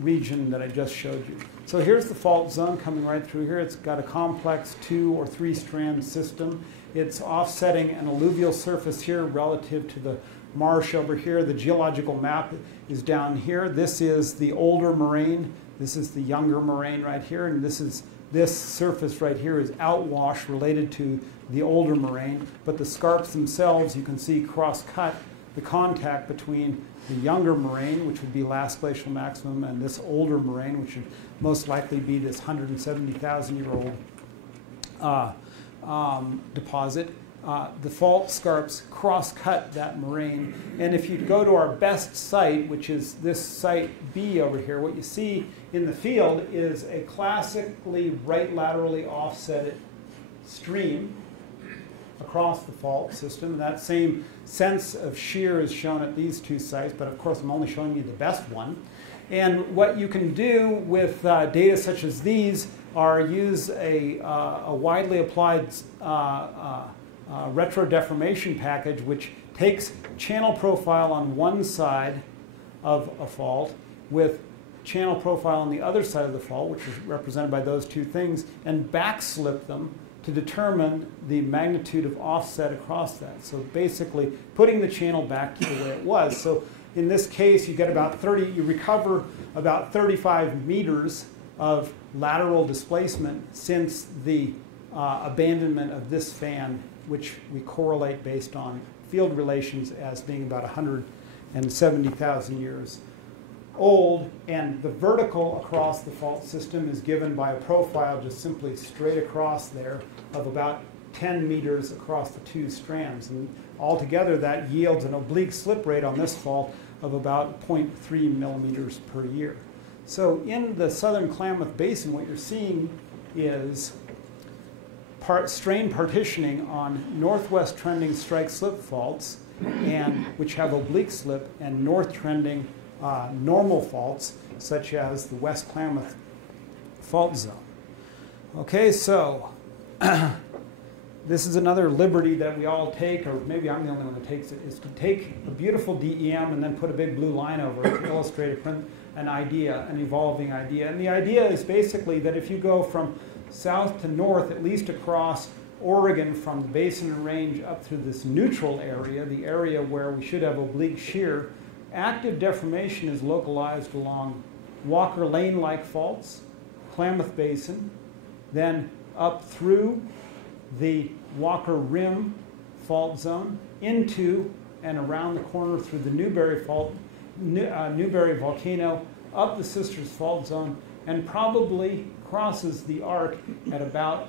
region that I just showed you. So here's the fault zone coming right through here. It's got a complex 2 or 3 strand system. It's offsetting an alluvial surface here relative to the marsh over here. The geological map is down here. This is the older moraine. This is the younger moraine right here. And this surface right here is outwash related to the older moraine. But the scarps themselves, you can see cross-cut the contact between the younger moraine, which would be last glacial maximum, and this older moraine, which would most likely be this 170,000-year-old deposit. The fault scarps cross-cut that moraine. And if you go to our best site, which is this site B over here, what you see in the field is a classically right laterally offsetted stream across the fault system. And that same sense of shear is shown at these two sites, but of course I'm only showing you the best one. And what you can do with data such as these are use a widely applied retro-deformation package, which takes channel profile on one side of a fault with channel profile on the other side of the fault, which is represented by those two things, and backslip them to determine the magnitude of offset across that. So basically putting the channel back to the way it was. So in this case, you get about you recover about 35 meters of lateral displacement since the abandonment of this fan, which we correlate based on field relations as being about 170,000 years old, and the vertical across the fault system is given by a profile just simply straight across there of about 10 meters across the two strands. And altogether, that yields an oblique slip rate on this fault of about 0.3 millimeters per year. So in the southern Klamath Basin, what you're seeing is strain partitioning on northwest trending strike slip faults, and which have oblique slip, and north trending normal faults, such as the West Klamath fault zone. Okay, so this is another liberty that we all take, or maybe I'm the only one that takes it, is to take a beautiful DEM and then put a big blue line over it to illustrate an idea, an evolving idea. And the idea is basically that if you go from south to north, at least across Oregon from the basin and range up through this neutral area, the area where we should have oblique shear, active deformation is localized along Walker Lane-like faults, Klamath Basin, then up through the Walker Rim fault zone into and around the corner through the Newberry fault, Newberry volcano, up the Sisters fault zone, and probably crosses the arc at about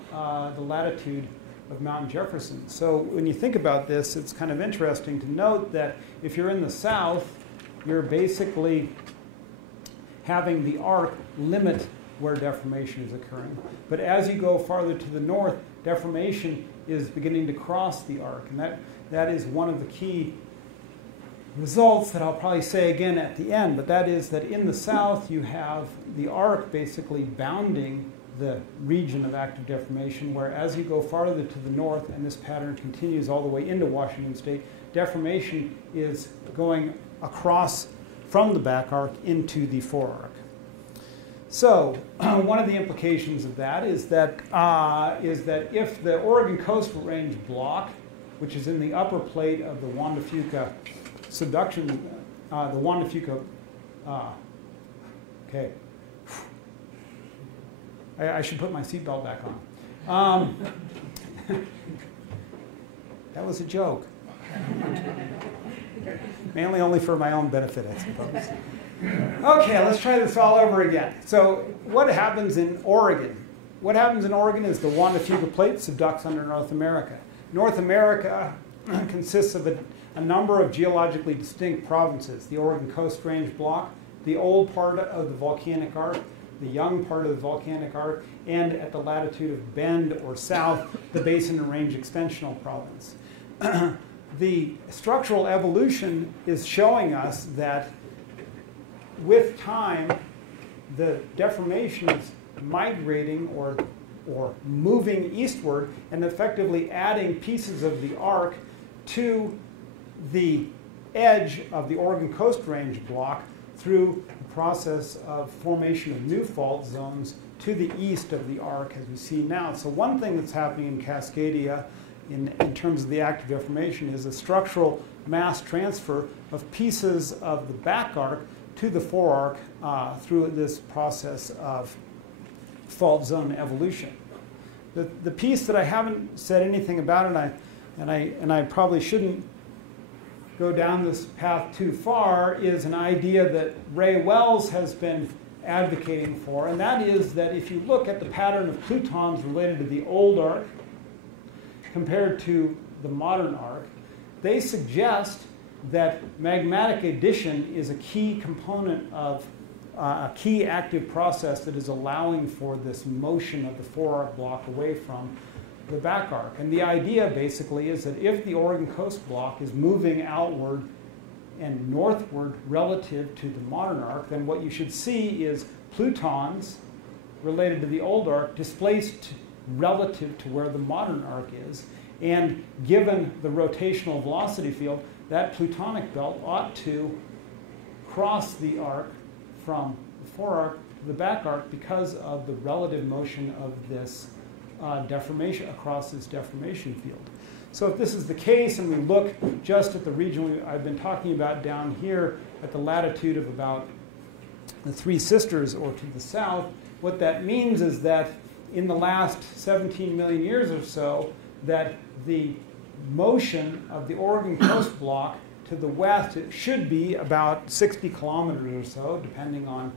the latitude of Mount Jefferson. So when you think about this, it's kind of interesting to note that if you're in the south, you're basically having the arc limit where deformation is occurring. But as you go farther to the north, deformation is beginning to cross the arc. And that is one of the key results that I'll probably say again at the end. But that is that in the south, you have the arc basically bounding the region of active deformation, where as you go farther to the north, and this pattern continues all the way into Washington State, deformation is going across from the back arc into the forearc. So one of the implications of that is that if the Oregon Coastal Range block, which is in the upper plate of the Juan de Fuca subduction, the Juan de Fuca, okay, I should put my seatbelt back on. That was a joke. Mainly only for my own benefit, I suppose. Okay, let's try this all over again. So what happens in Oregon? What happens in Oregon is the Juan de Fuca plate subducts under North America. North America consists of a number of geologically distinct provinces: the Oregon Coast Range block, the old part of the volcanic arc, the young part of the volcanic arc, and at the latitude of Bend or south, the Basin and Range extensional province. The structural evolution is showing us that with time, the deformation is migrating or moving eastward and effectively adding pieces of the arc to the edge of the Oregon Coast Range block through the process of formation of new fault zones to the east of the arc, as we see now. So one thing that's happening in Cascadia in terms of the active deformation is a structural mass transfer of pieces of the back arc to the forearc through this process of fault zone evolution. The piece that I haven't said anything about, and I probably shouldn't go down this path too far, is an idea that Ray Wells has been advocating for, and that is that if you look at the pattern of plutons related to the old arc compared to the modern arc, they suggest that magmatic addition is a key component of a key active process that is allowing for this motion of the forearc block away from the back arc. And the idea basically is that if the Oregon Coast block is moving outward and northward relative to the modern arc, then what you should see is plutons related to the old arc displaced relative to where the modern arc is. And given the rotational velocity field, that plutonic belt ought to cross the arc from the forearc to the back arc because of the relative motion of this deformation across this deformation field. So if this is the case, and we look just at the region I've been talking about down here at the latitude of about the Three Sisters or to the south, what that means is that in the last 17 million years or so, that the motion of the Oregon Coast block to the west, it should be about 60 kilometers or so, depending on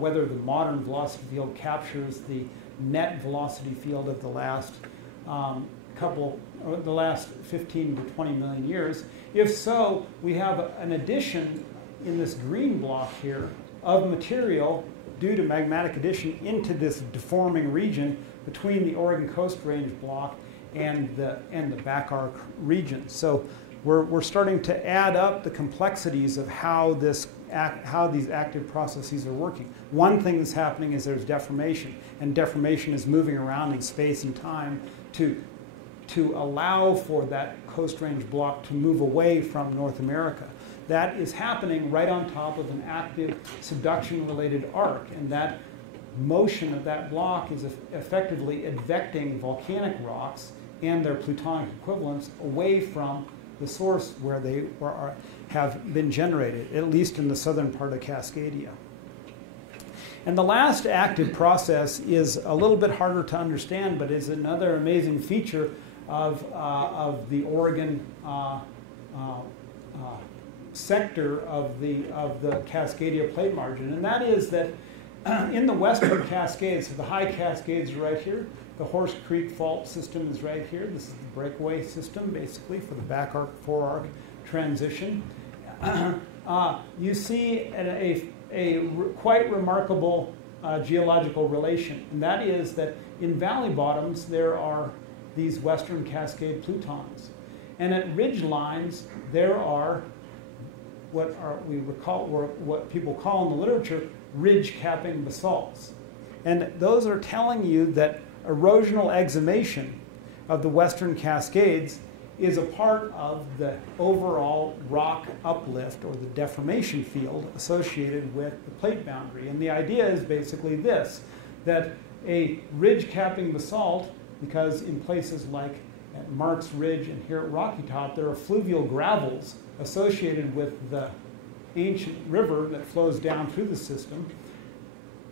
whether the modern velocity field captures the net velocity field of the last the last 15 to 20 million years. If so, we have an addition in this green block here of material due to magmatic addition into this deforming region between the Oregon Coast Range block and the back arc region. So we're starting to add up the complexities of how these active processes are working. One thing that's happening is there's deformation, and deformation is moving around in space and time to allow for that Coast Range block to move away from North America. That is happening right on top of an active subduction-related arc, and that motion of that block is effectively advecting volcanic rocks and their plutonic equivalents away from the source where they have been generated, at least in the southern part of Cascadia. And the last active process is a little bit harder to understand, but is another amazing feature of the Oregon sector of the Cascadia plate margin, and that is that in the western Cascades, so the high Cascades are right here, the Horse Creek fault system is right here. This is the breakaway system, basically, for the back arc, fore arc transition. You see a quite remarkable geological relation, and that is that in valley bottoms there are these western Cascade plutons, and at ridge lines there are what people call in the literature ridge capping basalts, and those are telling you that erosional exhumation of the western Cascades is a part of the overall rock uplift or the deformation field associated with the plate boundary. And the idea is basically this, that a ridge capping basalt, because in places like at Marks Ridge and here at Rocky Top, there are fluvial gravels associated with the ancient river that flows down through the system,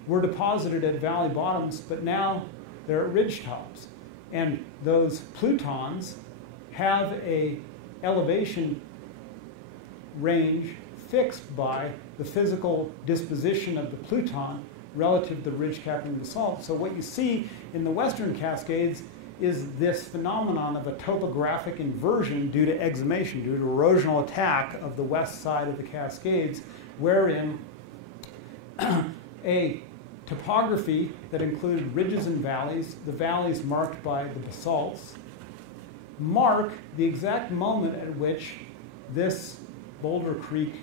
were deposited at valley bottoms, but now they're at ridge tops. And those plutons have a elevation range fixed by the physical disposition of the pluton relative to the ridge capping basalt. So what you see in the western Cascades is this phenomenon of a topographic inversion due to exhumation, due to erosional attack of the west side of the Cascades, wherein a topography that included ridges and valleys, the valleys marked by the basalts, mark the exact moment at which this Boulder Creek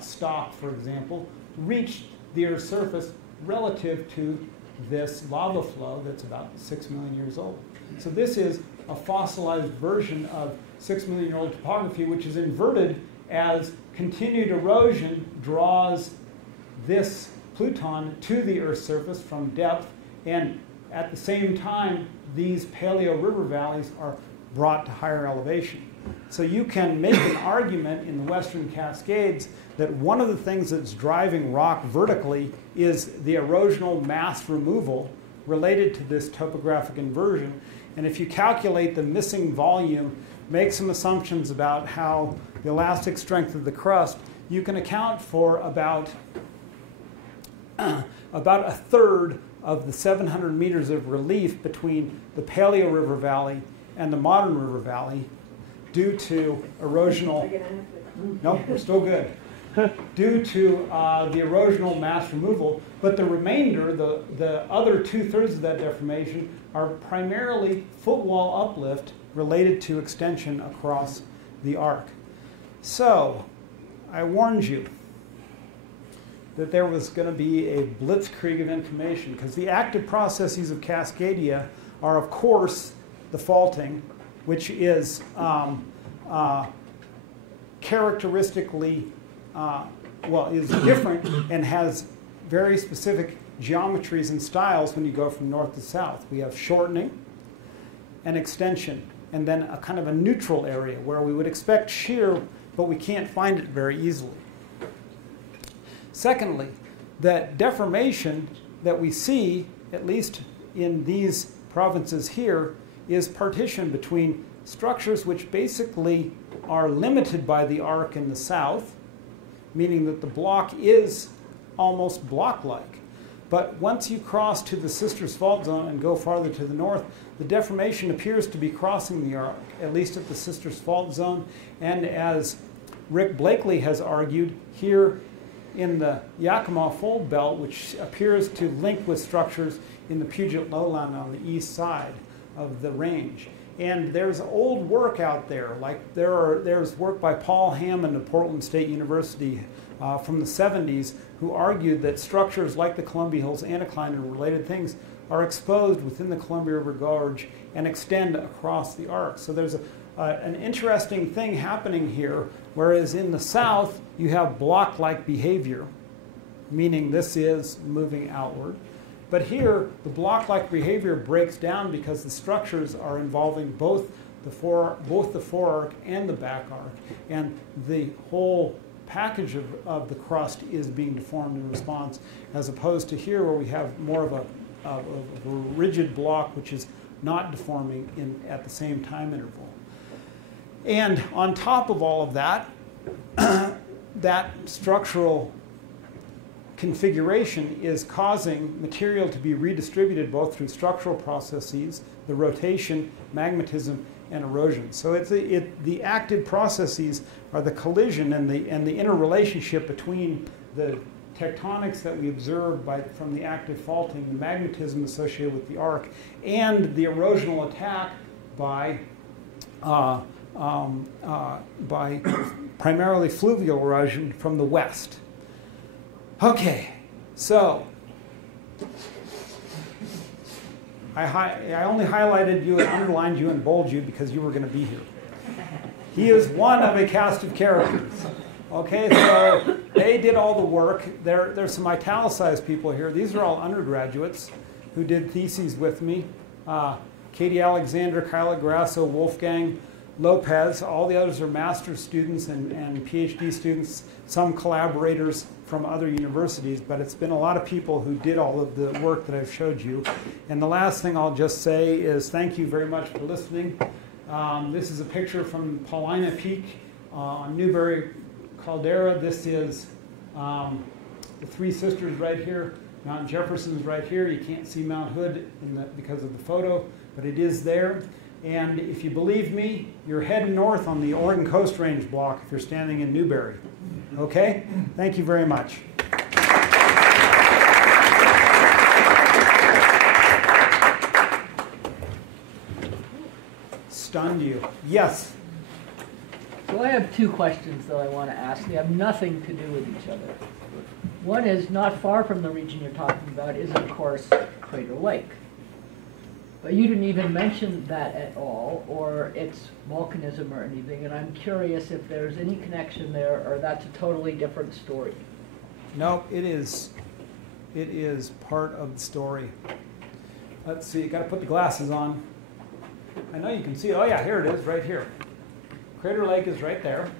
stock, for example, reached the Earth's surface relative to this lava flow that's about 6 million years old. So this is a fossilized version of 6 million year old topography, which is inverted as continued erosion draws this pluton to the Earth's surface from depth, and at the same time these paleo river valleys are brought to higher elevation. So you can make an argument in the western Cascades that one of the things that's driving rock vertically is the erosional mass removal related to this topographic inversion. And if you calculate the missing volume, make some assumptions about how the elastic strength of the crust, you can account for about a third of the 700 meters of relief between the Paleo River Valley and the modern river valley due to erosional, no, we're still good, due to the erosional mass removal. But the remainder, the other 2/3 of that deformation, are primarily footwall uplift related to extension across the arc. So I warned you that there was going to be a blitzkrieg of information, because the active processes of Cascadia are, of course, the faulting, which is characteristically, is different and has very specific geometries and styles when you go from north to south. We have shortening and extension, and then a kind of a neutral area where we would expect shear, but we can't find it very easily. Secondly, the deformation that we see, at least in these provinces here, is partition between structures which basically are limited by the arc in the south, meaning that the block is almost block-like. But once you cross to the Sisters Fault Zone and go farther to the north, the deformation appears to be crossing the arc, at least at the Sisters Fault Zone. And as Rick Blakely has argued, here in the Yakima Fold Belt, which appears to link with structures in the Puget Lowland on the east side of the range. And there's old work out there, like there's work by Paul Hammond of Portland State University from the 70s, who argued that structures like the Columbia Hills anticline and related things are exposed within the Columbia River Gorge and extend across the arc. So there's an interesting thing happening here, whereas in the south you have block-like behavior, meaning this is moving outward. But here, the block-like behavior breaks down because the structures are involving both the forearc and the back arc, and the whole package of the crust is being deformed in response, as opposed to here where we have more of a rigid block which is not deforming at the same time interval. And on top of all of that, that structural configuration is causing material to be redistributed both through structural processes, the rotation, magmatism, and erosion. So the active processes are the collision and the interrelationship between the tectonics that we observe from the active faulting, the magmatism associated with the arc, and the erosional attack by primarily fluvial erosion from the west. Okay, so I only highlighted you and underlined you and bolded you because you were going to be here. He is one of a cast of characters. Okay, so they did all the work. There's some italicized people here. These are all undergraduates who did theses with me. Katie Alexander, Kyla Grasso, Wolfgang Lopez. All the others are master's students and PhD students, some collaborators from other universities, but it's been a lot of people who did all of the work that I've showed you. And the last thing I'll just say is thank you very much for listening. This is a picture from Paulina Peak on Newberry Caldera. This is the Three Sisters right here. Mount Jefferson's right here. You can't see Mount Hood because of the photo, but it is there. And if you believe me, you're heading north on the Oregon Coast Range block if you're standing in Newberry. Okay? Thank you very much. Stunned you. Yes? So I have two questions that I want to ask. They have nothing to do with each other. One is, not far from the region you're talking about is, of course, Crater Lake. But you didn't even mention that at all, or its volcanism or anything, and I'm curious if there's any connection there, or that's a totally different story. No, it is part of the story. Let's see, you got to put the glasses on. I know you can see it. Oh yeah, here it is, right here. Crater Lake is right there.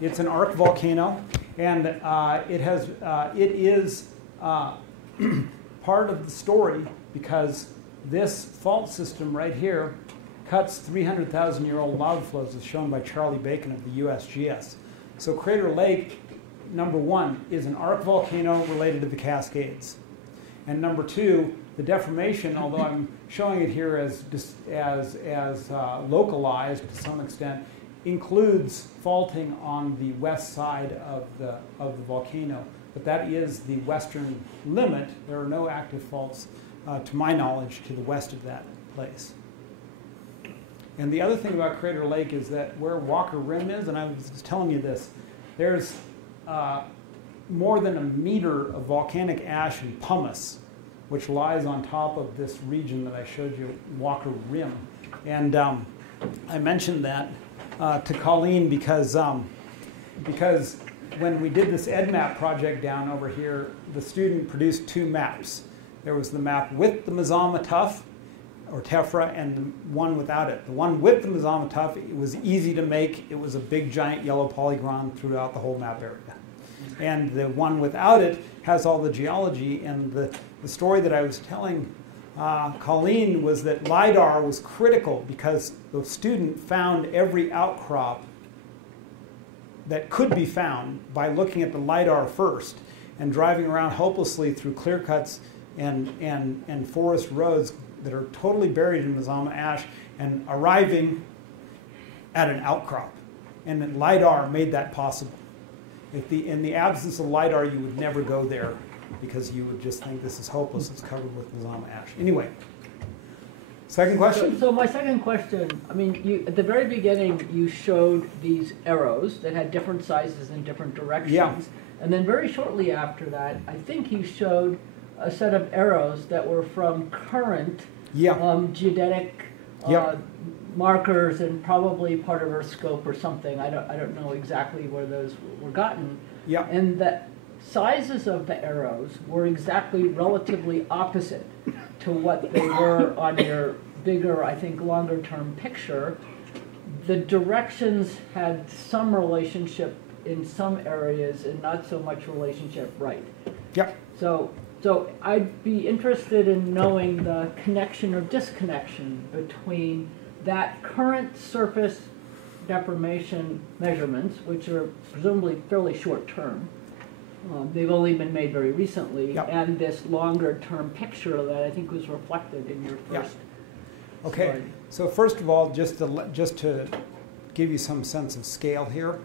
It's an arc volcano, and it is part of the story because this fault system right here cuts 300,000-year-old lava flows, as shown by Charlie Bacon of the USGS. So Crater Lake, number one, is an arc volcano related to the Cascades. And number two, the deformation, although I'm showing it here as localized to some extent, includes faulting on the west side of the volcano. But that is the western limit. There are no active faults to my knowledge, to the west of that place. And the other thing about Crater Lake is that where Walker Rim is, and I was just telling you this, there's more than a meter of volcanic ash and pumice, which lies on top of this region that I showed you, Walker Rim. And I mentioned that to Colleen because when we did this EdMap project down over here, the student produced two maps. There was the map with the Mazama tuff, or tephra, and the one without it. The one with the Mazama tuff, it was easy to make. It was a big, giant yellow polygon throughout the whole map area. And the one without it has all the geology. And the story that I was telling Colleen was that LIDAR was critical because the student found every outcrop that could be found by looking at the LiDAR first and driving around hopelessly through clear cuts and forest roads that are totally buried in Mazama ash and arriving at an outcrop. And then LiDAR made that possible. In the absence of LiDAR, you would never go there because you would just think this is hopeless, it's covered with Mazama ash. Anyway, second question? So my second question, I mean, at the very beginning, you showed these arrows that had different sizes in different directions. Yeah. And then very shortly after that, I think you showed a set of arrows that were from current geodetic markers and probably part of Earth scope or something. I don't know exactly where those were gotten. Yeah. And the sizes of the arrows were exactly relatively opposite to what they were on your bigger, I think, longer term picture. The directions had some relationship in some areas and not so much relationship, right? Yep. So I'd be interested in knowing the connection or disconnection between that current surface deformation measurements, which are presumably fairly short term. They've only been made very recently, Yep. and this longer term picture that I think was reflected in your Yeah. first Okay, slide. so first of all, just to give you some sense of scale here,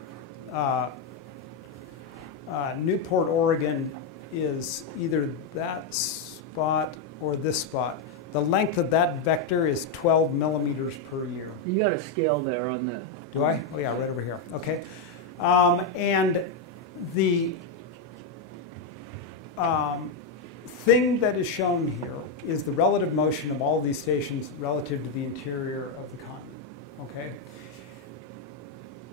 Newport, Oregon is either that spot or this spot. The length of that vector is 12 millimeters per year. You got a scale there on the. Do I? Oh yeah, right over here. Okay. And the thing that is shown here is the relative motion of all these stations relative to the interior of the continent. Okay.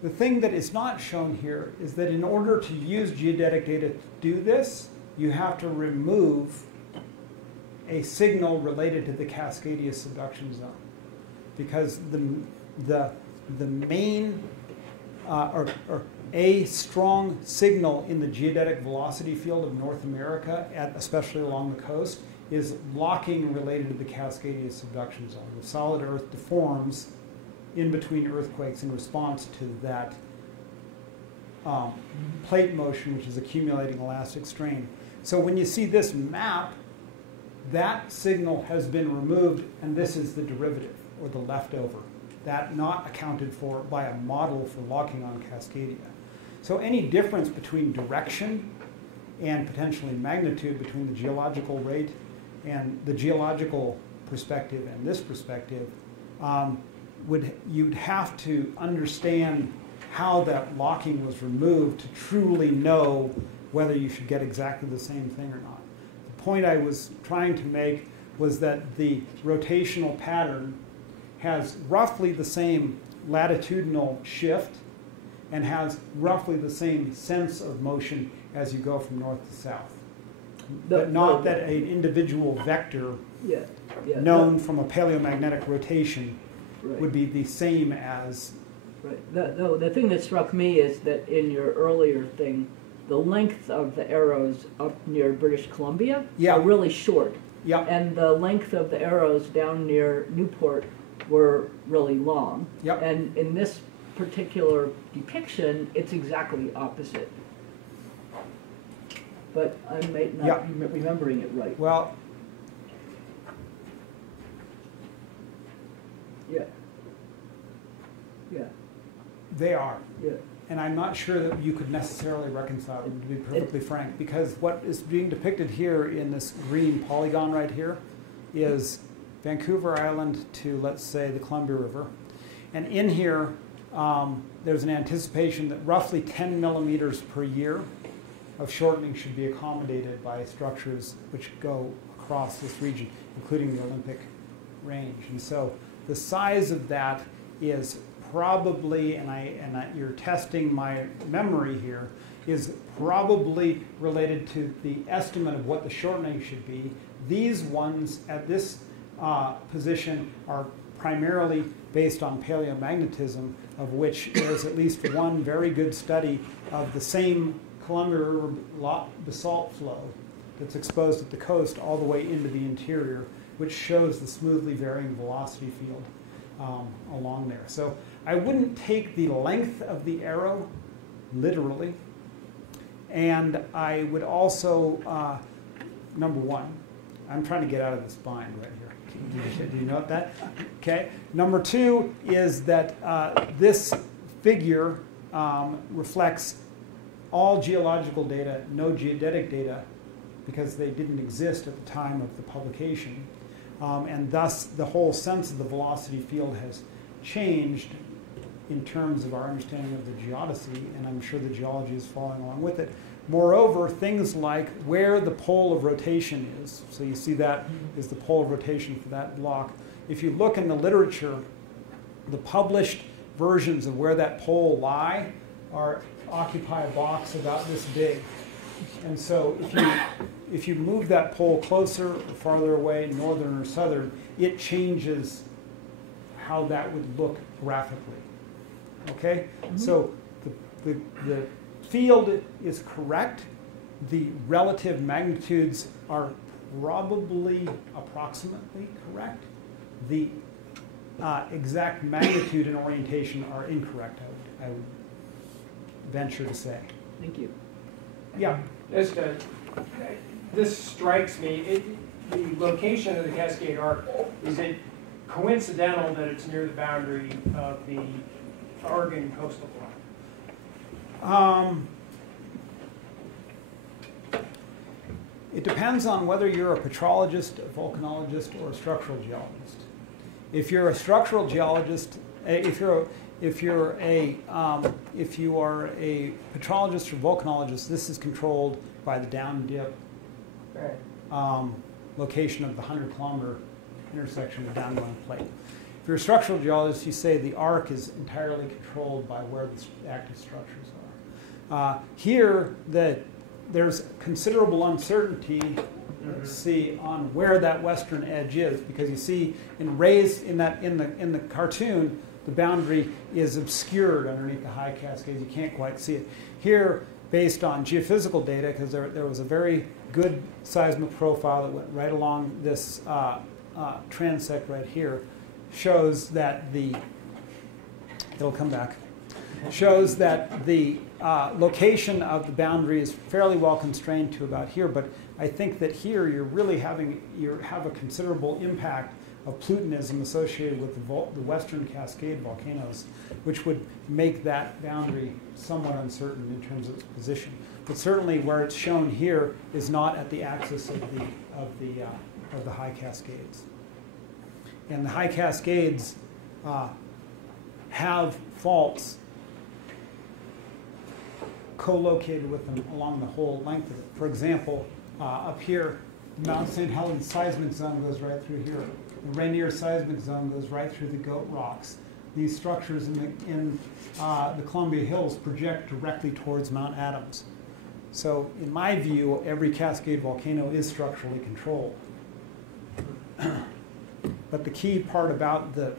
The thing that is not shown here is that in order to use geodetic data to do this, you have to remove a signal related to the Cascadia subduction zone, because the main or a strong signal in the geodetic velocity field of North America, especially along the coast, is locking related to the Cascadia subduction zone. The solid earth deforms in between earthquakes in response to that plate motion, which is accumulating elastic strain. So when you see this map, that signal has been removed, and this is the derivative, or the leftover, that not accounted for by a model for locking on Cascadia. So any difference between direction and potentially magnitude between the geological rate and the geological perspective and this perspective, you'd have to understand how that locking was removed to truly know whether you should get exactly the same thing or not. The point I was trying to make was that the rotational pattern has roughly the same latitudinal shift and has roughly the same sense of motion as you go from north to south. But not that an individual vector known from a paleomagnetic rotation would be the same as... Right. The thing that struck me is that in your earlier thing, the length of the arrows up near British Columbia are really short. Yeah. And the length of the arrows down near Newport were really long. Yep. And in this particular depiction, it's exactly opposite. But I may not be remembering it right. Well, yeah. Yeah. they are. Yeah. And I'm not sure that you could necessarily reconcile them, to be perfectly frank, because what is being depicted here in this green polygon right here is Vancouver Island to, let's say, the Columbia River. And in here, there's an anticipation that roughly 10 millimeters per year of shortening should be accommodated by structures which go across this region, including the Olympic range. And so the size of that is probably, and you're testing my memory here, is probably related to the estimate of what the shortening should be. These ones at this position are primarily based on paleomagnetism, of which there's at least one very good study of the same Columbia River basalt flow that's exposed at the coast all the way into the interior, which shows the smoothly varying velocity field along there. So I wouldn't take the length of the arrow literally. And I would also, number one, I'm trying to get out of this bind right here. Do you note that? Okay. Number two is that this figure reflects all geological data, no geodetic data, because they didn't exist at the time of the publication. And thus, the whole sense of the velocity field has changed in terms of our understanding of the geodesy, and I'm sure the geology is following along with it. Moreover, things like where the pole of rotation is, so you see that is the pole of rotation for that block. If you look in the literature, the published versions of where that pole lie occupy a box about this big. And so if you move that pole closer or farther away, northern or southern, it changes how that would look graphically. Okay? So the field is correct. The relative magnitudes are probably approximately correct. The exact magnitude and orientation are incorrect, I would venture to say. Thank you. Yeah. This strikes me. The location of the Cascade Arc, is it coincidental that it's near the boundary of the Oregon coastal block? It depends on whether you're a petrologist, a volcanologist, or a structural geologist. If you're a structural geologist, if you are a petrologist or volcanologist, this is controlled by the down dip location of the 100-kilometer intersection of the downgoing plate. If you're a structural geologist, you say the arc is entirely controlled by where the active structures are. Here, there's considerable uncertainty, let's see, on where that western edge is, because you see in the cartoon, the boundary is obscured underneath the high Cascades. You can't quite see it. Here, based on geophysical data, because there was a very good seismic profile that went right along this transect right here, shows that it'll come back, shows that the location of the boundary is fairly well constrained to about here, but I think that here you're really have a considerable impact of Plutonism associated with the western Cascade volcanoes, which would make that boundary somewhat uncertain in terms of its position. But certainly where it's shown here is not at the axis of the high Cascades. And the high Cascades have faults co-located with them along the whole length of it. For example, up here, Mount St. Helens seismic zone goes right through here. The Rainier seismic zone goes right through the Goat Rocks. These structures in the Columbia Hills project directly towards Mount Adams. So in my view, every Cascade volcano is structurally controlled. But the key part about the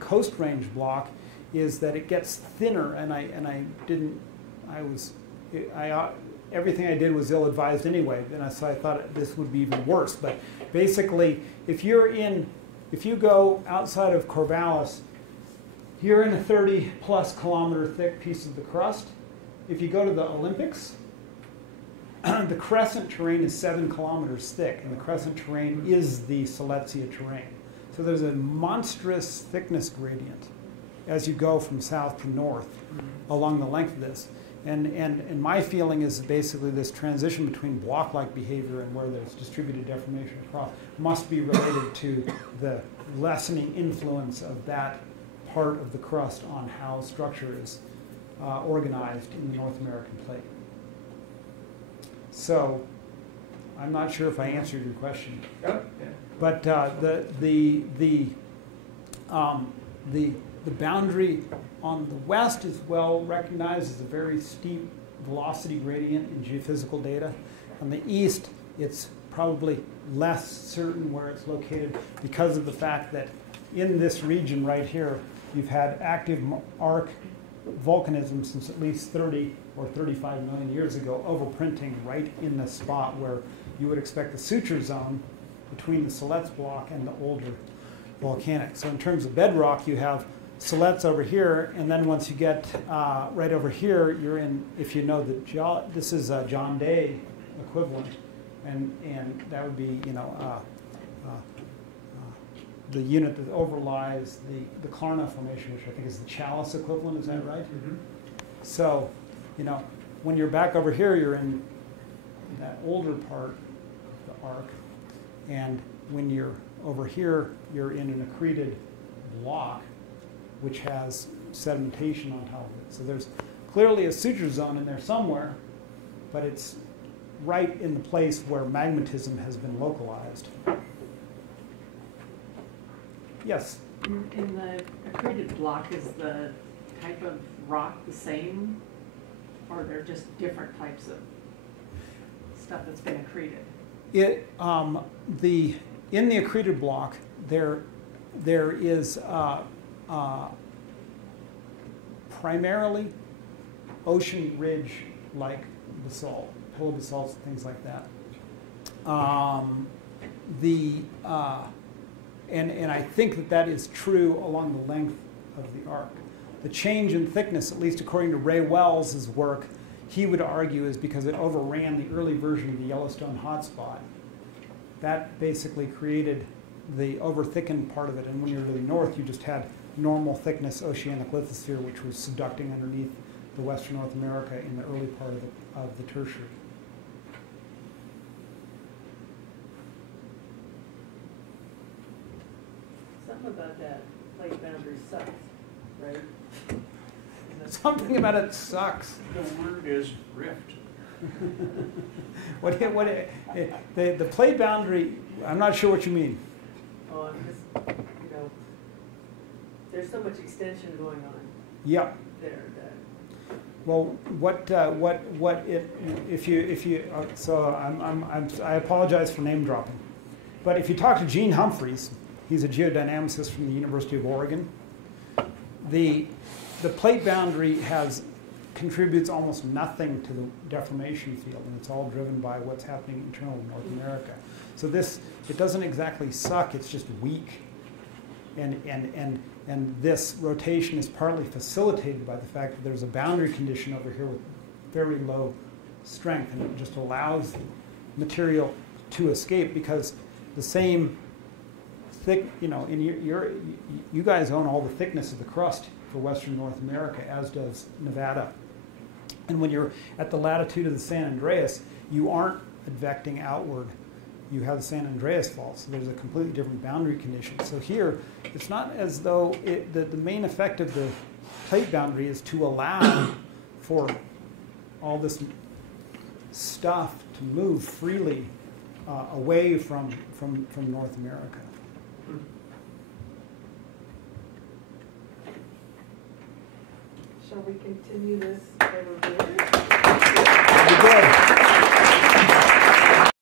Coast Range block is that it gets thinner, and everything I did was ill-advised anyway, and so I thought this would be even worse. But basically, if you go outside of Corvallis, you're in a 30-plus kilometer thick piece of the crust. If you go to the Olympics, the crescent terrain is 7 kilometers thick, and the crescent terrain is the Silesia terrain. So there's a monstrous thickness gradient as you go from south to north along the length of this. And my feeling is basically this transition between block-like behavior and where there's distributed deformation across must be related to the lessening influence of that part of the crust on how structure is organized in the North American plate. So I'm not sure if I answered your question, but the boundary on the west is well recognized as a very steep velocity gradient in geophysical data. On the east, it's probably less certain where it's located because of the fact that in this region right here, you've had active arc volcanism since at least 30 or 35 million years ago, overprinting right in the spot where you would expect the suture zone between the Siletz block and the older volcanic. So in terms of bedrock, you have Silet's over here, and then once you get right over here, you're in, if you know this is a John Day equivalent, and that would be, you know, the unit that overlies the Klamath Formation, which I think is the Chalice equivalent, is that right? Mm-hmm. So, you know, when you're back over here, you're in that older part of the arc, and when you're over here, you're in an accreted block, which has sedimentation on top of it. So there's clearly a suture zone in there somewhere, but it's right in the place where magmatism has been localized. Yes? In the accreted block, is the type of rock the same, or they're just different types of stuff that's been accreted? In the accreted block, there is primarily ocean ridge-like basalt, pillow basalts, things like that. And I think that is true along the length of the arc. The change in thickness, at least according to Ray Wells' work, he would argue is because it overran the early version of the Yellowstone hotspot. That basically created the over-thickened part of it, and when you're to the north, you just had normal thickness oceanic lithosphere, which was subducting underneath the western North America in the early part of the tertiary. Something about that plate boundary sucks, right? Something about it sucks. The word is rift. The plate boundary, I'm not sure what you mean. Oh, I'm just, you know, there's so much extension going on Yeah. there that. Well, I apologize for name dropping, but if you talk to Gene Humphreys, he's a geodynamicist from the University of Oregon. The plate boundary contributes almost nothing to the deformation field, and it's all driven by what's happening internally in North America. So it doesn't exactly suck, it's just weak. And this rotation is partly facilitated by the fact that there's a boundary condition over here with very low strength, and it just allows material to escape because the same thick, you know, you guys own all the thickness of the crust for Western North America, as does Nevada. And when you're at the latitude of the San Andreas, you aren't advecting outward. You have the San Andreas Fault, so there's a completely different boundary condition. So here, it's not as though the main effect of the plate boundary is to allow for all this stuff to move freely away from North America. Shall we continue this over here? Very good.